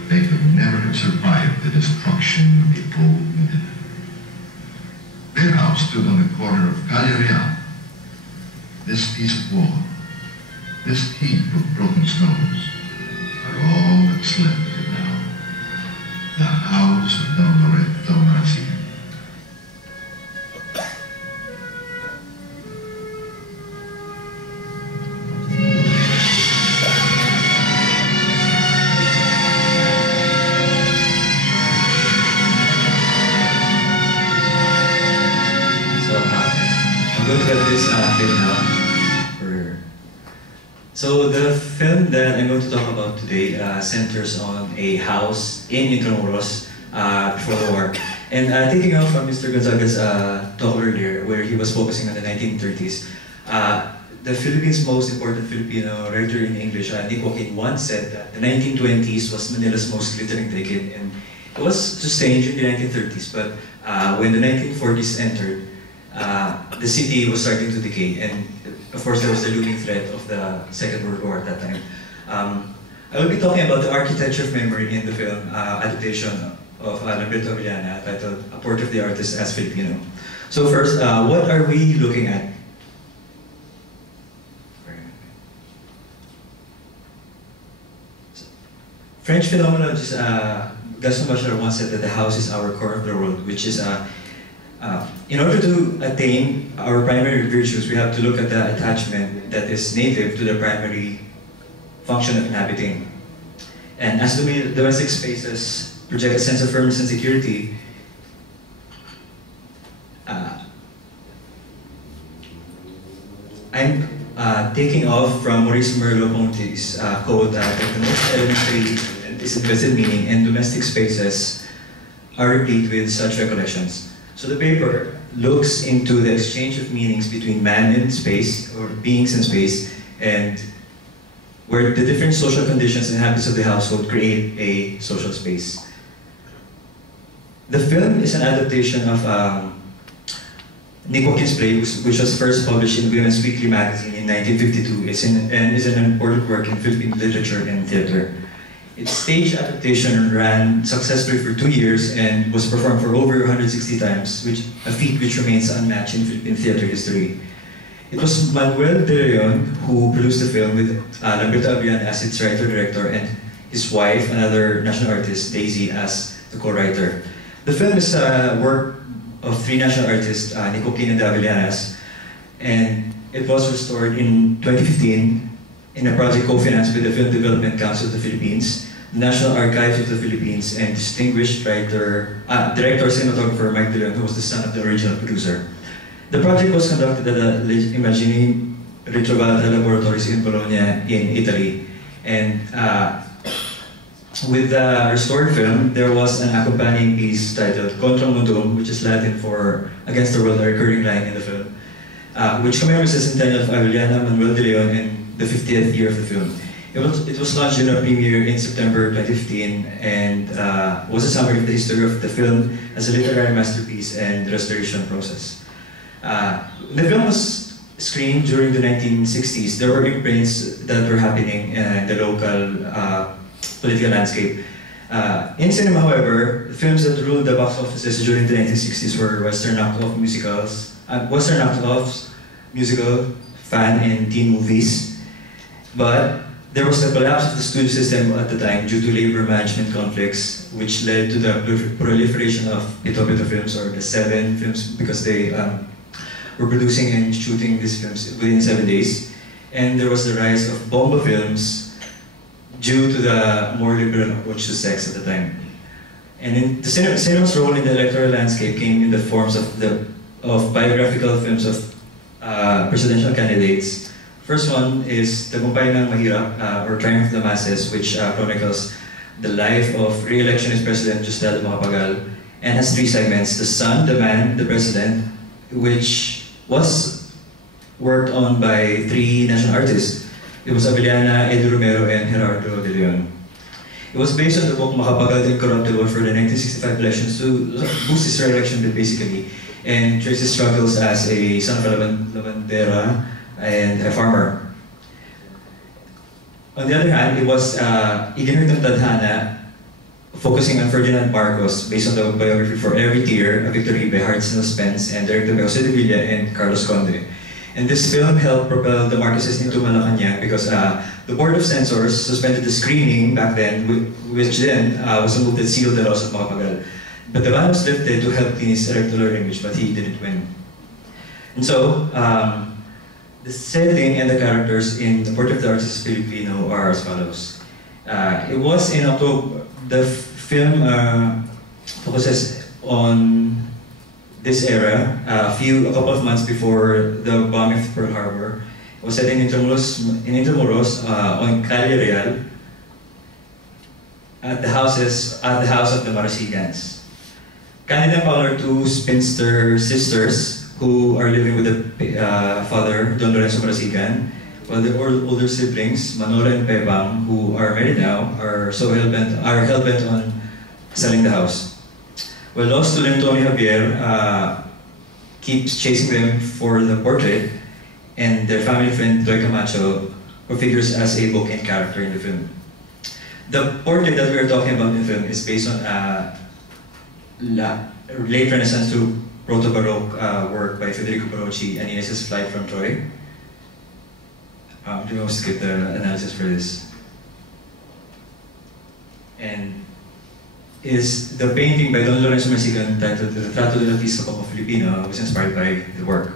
They could never have survived the destruction of the old Manila. Their house stood on the corner of Calle Real. This piece of wall, this heap of broken stones, are all that's left of it now. The house of Don Loreto Marcia. I'm going to get this film now. So the film that I'm going to talk about today centers on a house in Intramuros before the war. And taking off from Mr. Gonzaga's talk earlier, where he was focusing on the 1930s, the Philippines' most important Filipino writer in English, Nick Joaquin, once said that the 1920s was Manila's most glittering decade, and it was sustained during the 1930s, but when the 1940s entered, the city was starting to decay, and of course there was the looming threat of the Second World War at that time. I will be talking about the architecture of memory in the film adaptation of Lamberto Avellana, titled A Portrait of the Artist as Filipino. So first, what are we looking at? French phenomenologist Gaston Bachelard once said that the house is our core of the world, which is, in order to attain our primary virtues, we have to look at the attachment that is native to the primary function of inhabiting. And as domestic spaces project a sense of firmness and security, I'm taking off from Maurice Merleau-Ponty's quote that the most elementary and disinterested meaning and domestic spaces are replete with such recollections. So the paper looks into the exchange of meanings between man and space, or beings in space, and where the different social conditions and habits of the household create a social space. The film is an adaptation of Nick Joaquin's play, which was first published in Women's Weekly magazine in 1952, and is an important work in Philippine literature and theater. Its stage adaptation ran successfully for 2 years and was performed for over 160 times, a feat which remains unmatched in Philippine theater history. It was Manuel de Leon who produced the film with Lamberto Avellana as its writer-director and his wife, another national artist, Daisy, as the co-writer. The film is a work of 3 national artists, Nick Joaquin and the Avellanas, and it was restored in 2015 in a project co-financed with the Film Development Council of the Philippines, the National Archives of the Philippines, and distinguished director cinematographer Mike De Leon, who was the son of the original producer. The project was conducted at the Immagini Ritrovata Laboratories in Bologna, in Italy, and with the restored film, there was an accompanying piece titled Contra Mundum, which is Latin for Against the World, a recurring line in the film, which commemorates the centennial of Avellana, Manuel de Leon, and the 50th year of the film. It was launched in a premiere in September 2015 and was a summary of the history of the film as a literary masterpiece and restoration process. The film was screened during the 1960s. There were imprints that were happening in the local political landscape. In cinema, however, the films that ruled the box offices during the 1960s were Western knockoffs, musical, fan and teen movies. But there was a collapse of the studio system at the time due to labor management conflicts, which led to the proliferation of pito-pito films, or the 7 films, because they were producing and shooting these films within 7 days. And there was the rise of bomba films due to the more liberal approach to sex at the time. And the cinema's role in the electoral landscape came in the forms of biographical films of presidential candidates. First one is Tagumpay ng Mahirap, or Triumph of the Masses, which chronicles the life of re-electionist President Juscelino Macapagal, and has 3 segments: the Sun, the Man, the President, which was worked on by 3 national artists. It was Avellana, Eddie Romero, and Gerardo de Leon. It was based on the book Macapagal and Corruptible for the 1965 elections to boost his re-election bid, basically, and Trice's struggles as a son of a lavandera and a farmer. On the other hand, it was Iginit ng Tadhana, focusing on Ferdinand Marcos, based on the biography For Every Tear, a victory by Hartnell Spence, and directed by Jose de Villa and Carlos Conde. And this film helped propel the Marcoses into Malacanang because the Board of Censors suspended the screening back then, which then was a move that sealed the loss of Macapagal. But the ban was lifted to help clean his electoral image, but he didn't win. And so, the setting and the characters in The Portrait of the Artist Filipino are as follows. It was in October. The film focuses on this era, a couple of months before the bombing of Pearl Harbor. It was set in Intramuros on Calle Real. at the house of the Marasigans. Candy and Paul are two spinster sisters who are living with the father, Don Lorenzo Marasigan, while the older siblings, Manolo and Pebang, who are married now, are hell-bent on selling the house. Well, law student Tony Javier keeps chasing them for the portrait, and their family friend Toy Camacho, who figures as a bookend character in the film. The portrait that we are talking about in the film is based on late Renaissance to Proto-Baroque work by Federico Barocci and Inez's Flight from Troy. Do you skip the analysis for this? And is the painting by Don Lorenzo Marasigan titled The Retrato del Artista como Filipino was inspired by the work.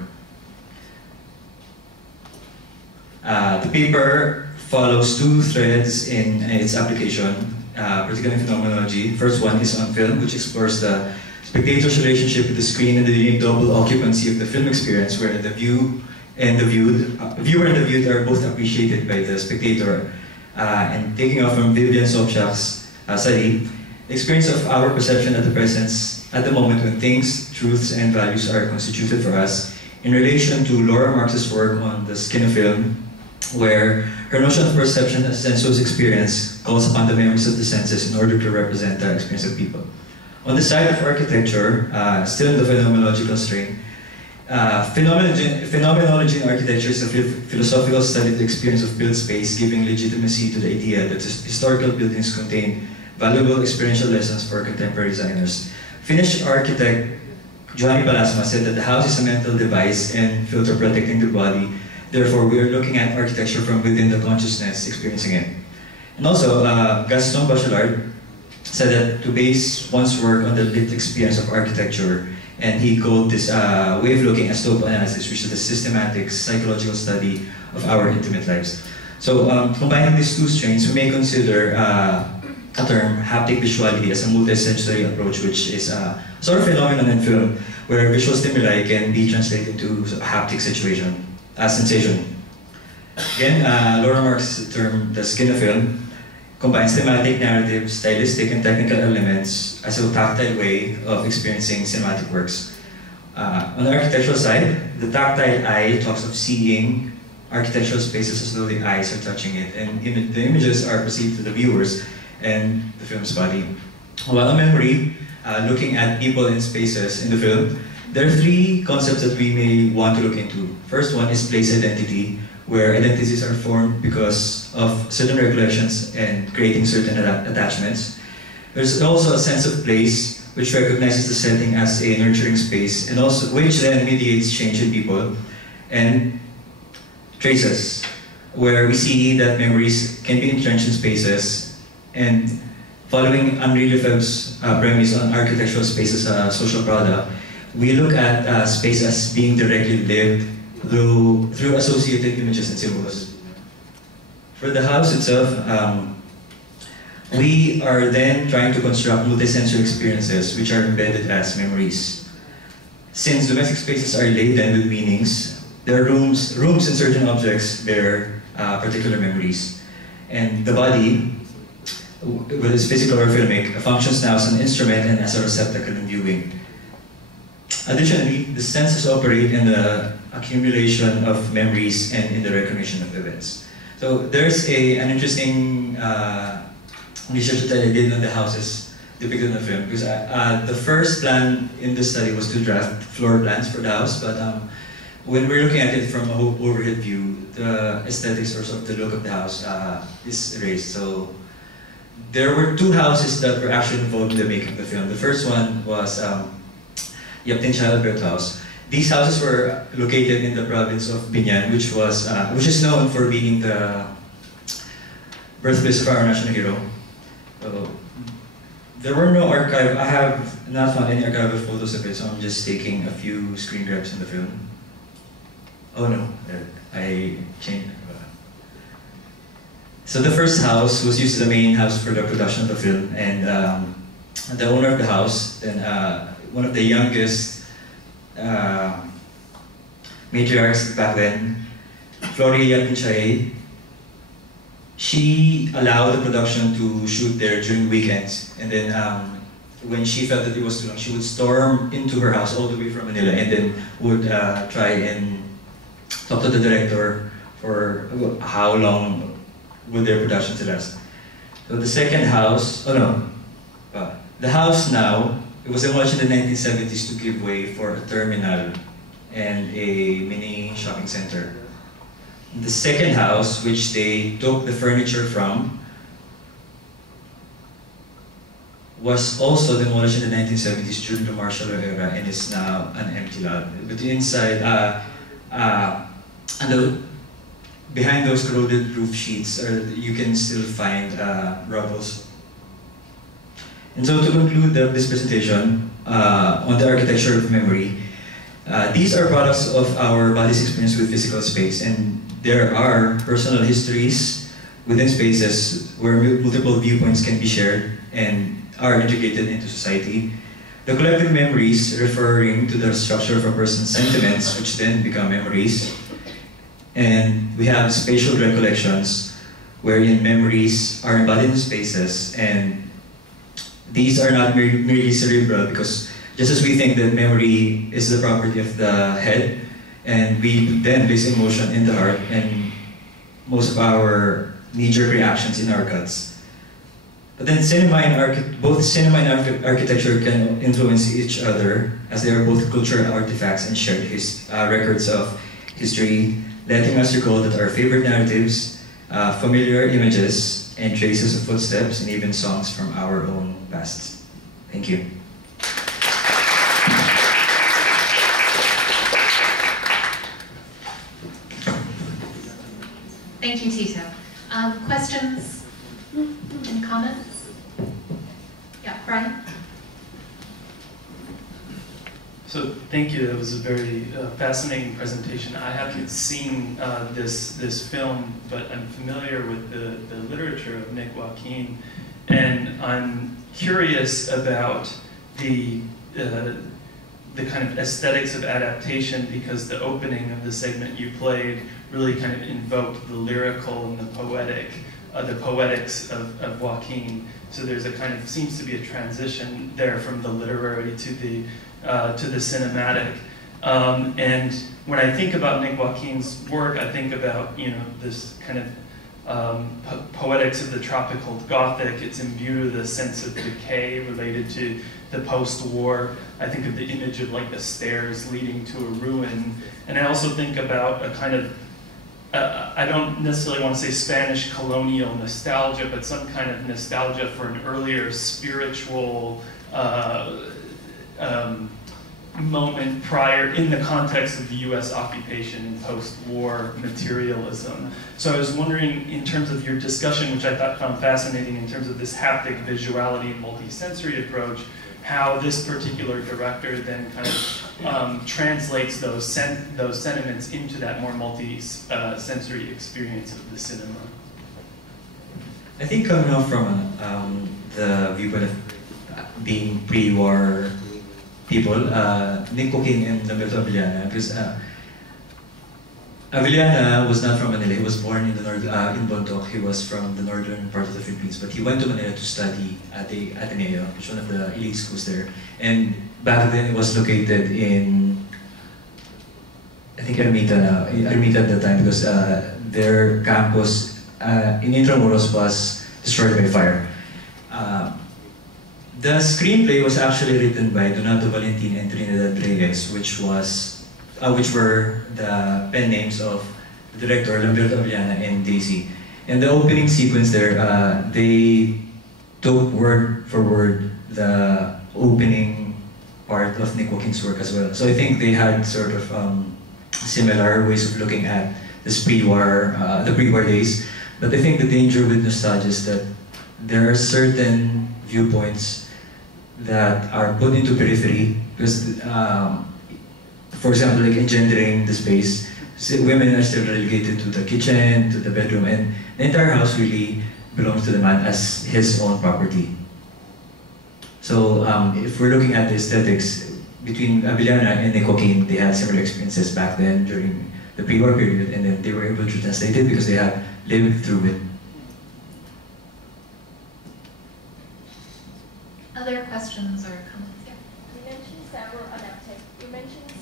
The paper follows two threads in its application, particularly in phenomenology. First one is on film, which explores the spectator's relationship with the screen and the unique double occupancy of the film experience, where the viewer and the viewed are both appreciated by the spectator. And taking off from Vivian Sobchak's study, the experience of our perception at the moment when things, truths, and values are constituted for us, in relation to Laura Marx's work on the skin of film, where her notion of perception as sensuous experience calls upon the memories of the senses in order to represent the experience of people. On the side of architecture, still in the phenomenological strain, phenomenology in architecture is a philosophical study of the experience of built space, giving legitimacy to the idea that historical buildings contain valuable experiential lessons for contemporary designers. Finnish architect Giovanni Palasma said that the house is a mental device and filter protecting the body. Therefore, we are looking at architecture from within the consciousness, experiencing it. And also, Gaston Bachelard said that to base one's work on the lived experience of architecture, and he called this way of looking as topo analysis, which is the systematic psychological study of our intimate lives. So, combining these two strains, we may consider a term, haptic visuality, as a multi-sensory approach, which is a sort of phenomenon in film, where visual stimuli can be translated into a haptic situation. Sensation. Again, Laura Marx's term, the skin of film, combines thematic, narrative, stylistic, and technical elements as a tactile way of experiencing cinematic works. On the architectural side, the tactile eye talks of seeing architectural spaces as though the eyes are touching it, and the images are perceived to the viewers and the film's body. While on memory, looking at people and spaces in the film, there are three concepts that we may want to look into. First one is place identity, where identities are formed because of certain recollections and creating certain attachments. There's also a sense of place, which recognizes the setting as a nurturing space, and also which then mediates change in people. And traces, where we see that memories can be entrenched in spaces, and following Henri Lefebvre's premise on architectural space as a social product, we look at space as being directly lived through associated images and symbols. For the house itself, we are then trying to construct multisensory experiences which are embedded as memories. Since domestic spaces are laden with meanings, there are rooms and certain objects bear particular memories. And the body, whether it's physical or filmic, functions now as an instrument and as a receptacle in viewing. Additionally, the senses operate in the accumulation of memories and in the recognition of events. So there's an interesting research that I did on the houses depicted in the film, because the first plan in the study was to draft floor plans for the house, but when we're looking at it from a overhead view, the aesthetics or sort of the look of the house is erased. So there were two houses that were actually involved in the making of the film. The first one was Yaptin Alberto House. These houses were located in the province of Binyan, which is known for being the birthplace of our national hero. So, there were no archive. I have not found any archival photos of it, so I'm just taking a few screen grabs in the film. Oh no, I changed. So the first house was used as the main house for the production of the film, and the owner of the house, then one of the youngest matriarchs back then, Floria Yapinchae, she allowed the production to shoot there during weekends, and then when she felt that it was too long, she would storm into her house all the way from Manila, and then would try and talk to the director for how long would their productions last. So the second house, the house now, it was demolished in the 1970s to give way for a terminal and a mini shopping center. The second house, which they took the furniture from, was also demolished in the 1970s during the martial law era and is now an empty lot. But the inside, behind those corroded roof sheets, you can still find rubbles. And so to conclude this presentation on the architecture of memory, these are products of our body's experience with physical space, and there are personal histories within spaces where multiple viewpoints can be shared and are integrated into society. The collective memories referring to the structure of a person's sentiments, which then become memories. And we have spatial recollections, wherein memories are embodied in spaces, and these are not merely cerebral, because just as we think that memory is the property of the head, and we then place emotion in the heart, and most of our knee-jerk reactions in our guts. But then both cinema and architecture can influence each other, as they are both cultural artifacts and shared records of history, letting us recall that our favorite narratives, familiar images, and traces of footsteps, and even songs from our own past. Thank you. Thank you, Tito. Questions and comments? Yeah, Brian? So thank you. That was a very fascinating presentation. I haven't seen this film, but I'm familiar with the literature of Nick Joaquin, and I'm curious about the kind of aesthetics of adaptation, because the opening of the segment you played really kind of invoked the lyrical and the poetics of Joaquin. So there's a kind of, seems to be a transition there from the literary to the cinematic. And when I think about Nick Joaquin's work, I think about, this kind of poetics of the tropical Gothic. It's imbued with a sense of decay related to the post-war. I think of the image of like the stairs leading to a ruin. And I also think about a kind of, I don't necessarily want to say Spanish colonial nostalgia, but some kind of nostalgia for an earlier spiritual moment prior, in the context of the US occupation and post-war materialism. So I was wondering, in terms of your discussion, which I found fascinating in terms of this haptic visuality and multi-sensory approach, how this particular director then kind of translates those sentiments into that more multi-sensory experience of the cinema. I think coming off from the viewpoint of being pre-war people, Nick Joaquin and Lamberto Avellana, because Avellana was not from Manila. He was born in in Bontoc. He was from the northern part of the Philippines, but he went to Manila to study at the Ateneo, which is one of the elite schools there. And back then, it was located in, I think, Ermita at the time, because their campus in Intramuros was destroyed by fire. The screenplay was actually written by Donato Valentin and Trinidad Reyes, which were the pen names of the director Lamberto Avellana and Daisy. And the opening sequence there, they took word for word the opening part of Nick Joaquin's work as well. So I think they had sort of similar ways of looking at this pre-war, the pre-war days. But I think the danger with nostalgia is that there are certain viewpoints that are put into periphery, because for example, like engendering the space, women are still relegated to the kitchen, to the bedroom, and the entire house really belongs to the man as his own property. So if we're looking at the aesthetics, between Avellana and Nick Joaquin, they had similar experiences back then during the pre-war period, and then they were able to translate it because they had lived through it. other questions or comments? Yeah. You mentioned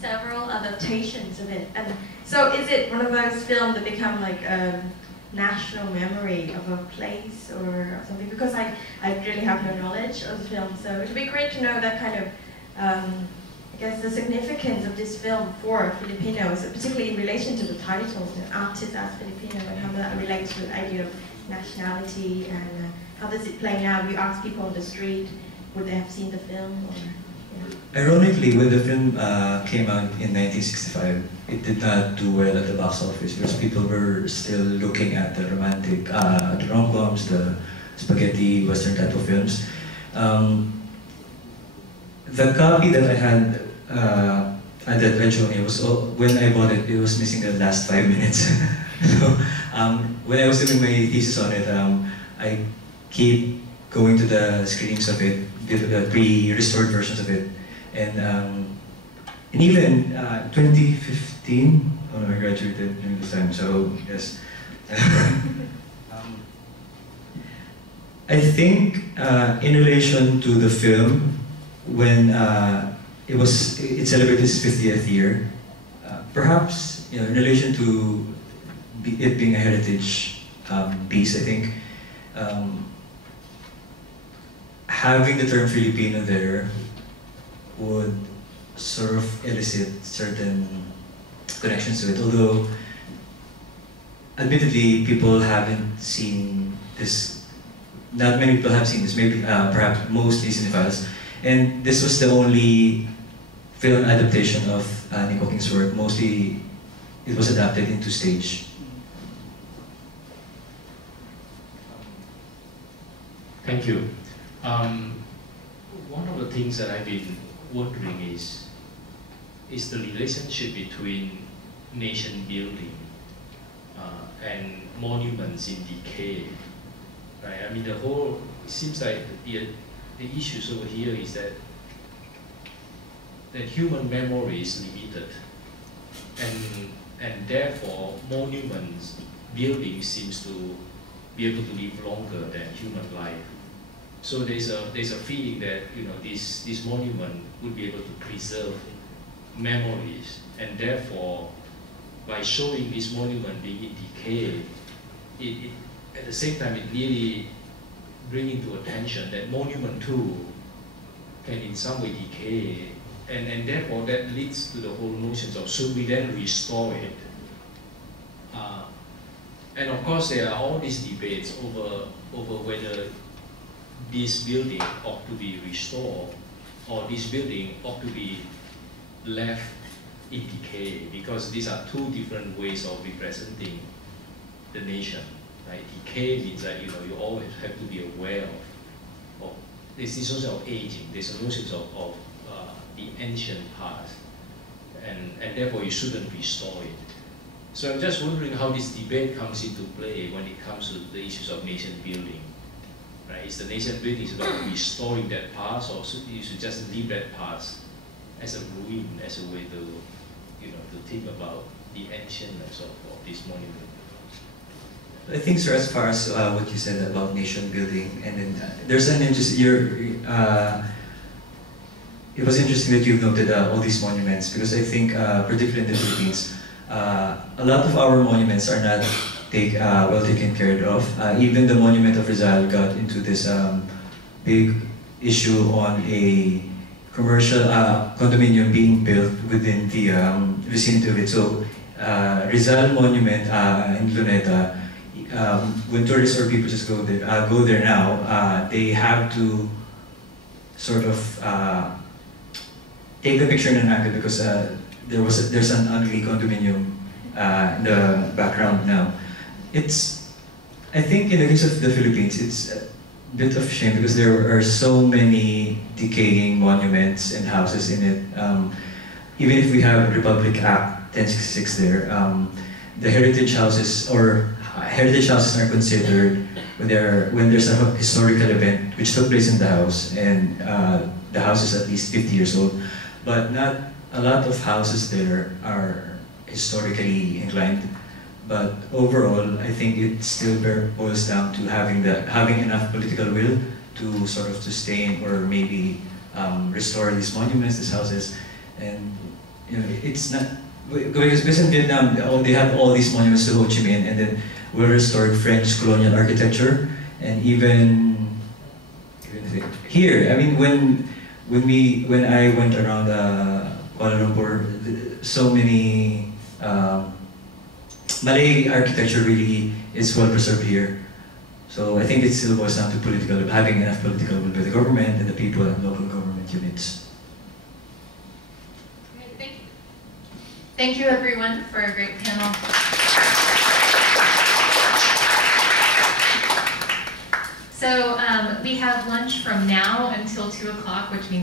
Several adaptations of it, and so is it one of those films that become like a national memory of a place or something? Because I really have no knowledge of the film, so it would be great to know that kind of, I guess, the significance of this film for Filipinos, particularly in relation to the title, the artist as Filipino, and how that relates to the idea of nationality, and how does it play now? You ask people on the street, would they have seen the film? Or, yeah. Ironically, when the film came out in 1965, it did not do well at the box office because people were still looking at the romantic, the rom-coms, the spaghetti western type of films. The copy that I had that Rachel was when I bought it, it was missing the last 5 minutes. So when I was doing my thesis on it, I keep going to the screenings of it, the pre-restored versions of it, and even 2015, I graduated during this time. So yes, I think in relation to the film, when it celebrated its 50th year, perhaps in relation to it being a heritage piece, I think having the term Filipino there would sort of elicit certain connections to it. Although, admittedly, people haven't seen this. Not many people have seen this. Maybe perhaps mostly cinephiles. And this was the only film adaptation of Nico King's work. Mostly, it was adapted into stage. Thank you. One of the things that I've been wondering is the relationship between nation building and monuments in decay. Right? I mean, it seems like the issues over here is that human memory is limited, and therefore monuments building seems to be able to live longer than human life. So there's a feeling that this monument would be able to preserve memories, and therefore by showing this monument being in decay, it at the same time it really brings into attention that monument too can in some way decay, and therefore that leads to the whole notions of should we then restore it? And of course there are all these debates over whether this building ought to be restored or this building ought to be left in decay, because these are two different ways of representing the nation. Right? Decay means that you always have to be aware of there's this notion of aging, there's a notion of the ancient past, and therefore you shouldn't restore it. So I'm just wondering how this debate comes into play when it comes to the issues of nation building. Right? Is the nation building about restoring that past, or you should just leave that past as a ruin, as a way to think about the ancientness of this monument? I think, sir, as far as what you said about nation building, and then there's an interesting. It was interesting that you've noted all these monuments, because I think, particularly in the Philippines, a lot of our monuments are not well taken care of. Even the monument of Rizal got into this big issue on a commercial condominium being built within the vicinity of it. So Rizal Monument in Luneta, when tourists or people just go there now, they have to sort of take the picture in an angle, because there's an ugly condominium in the background now. I think in the case of the Philippines, it's a bit of shame because there are so many decaying monuments and houses in it. Even if we have Republic Act 1066 there, the heritage houses are considered when there's a historical event which took place in the house, and the house is at least 50 years old. But not a lot of houses there are historically inclined. But overall, I think it still boils down to having enough political will to sort of sustain or maybe restore these monuments, these houses. And you know, it's not, because in Vietnam, they have all these monuments to Ho Chi Minh, and then we restored French colonial architecture, and even here, I mean, when I went around Kuala Lumpur, so many Malay architecture really is well preserved here. So I think it still boils down to having enough political will by the government and the people and local government units. Great, thank you. Thank you everyone for a great panel. So we have lunch from now until 2 o'clock, which means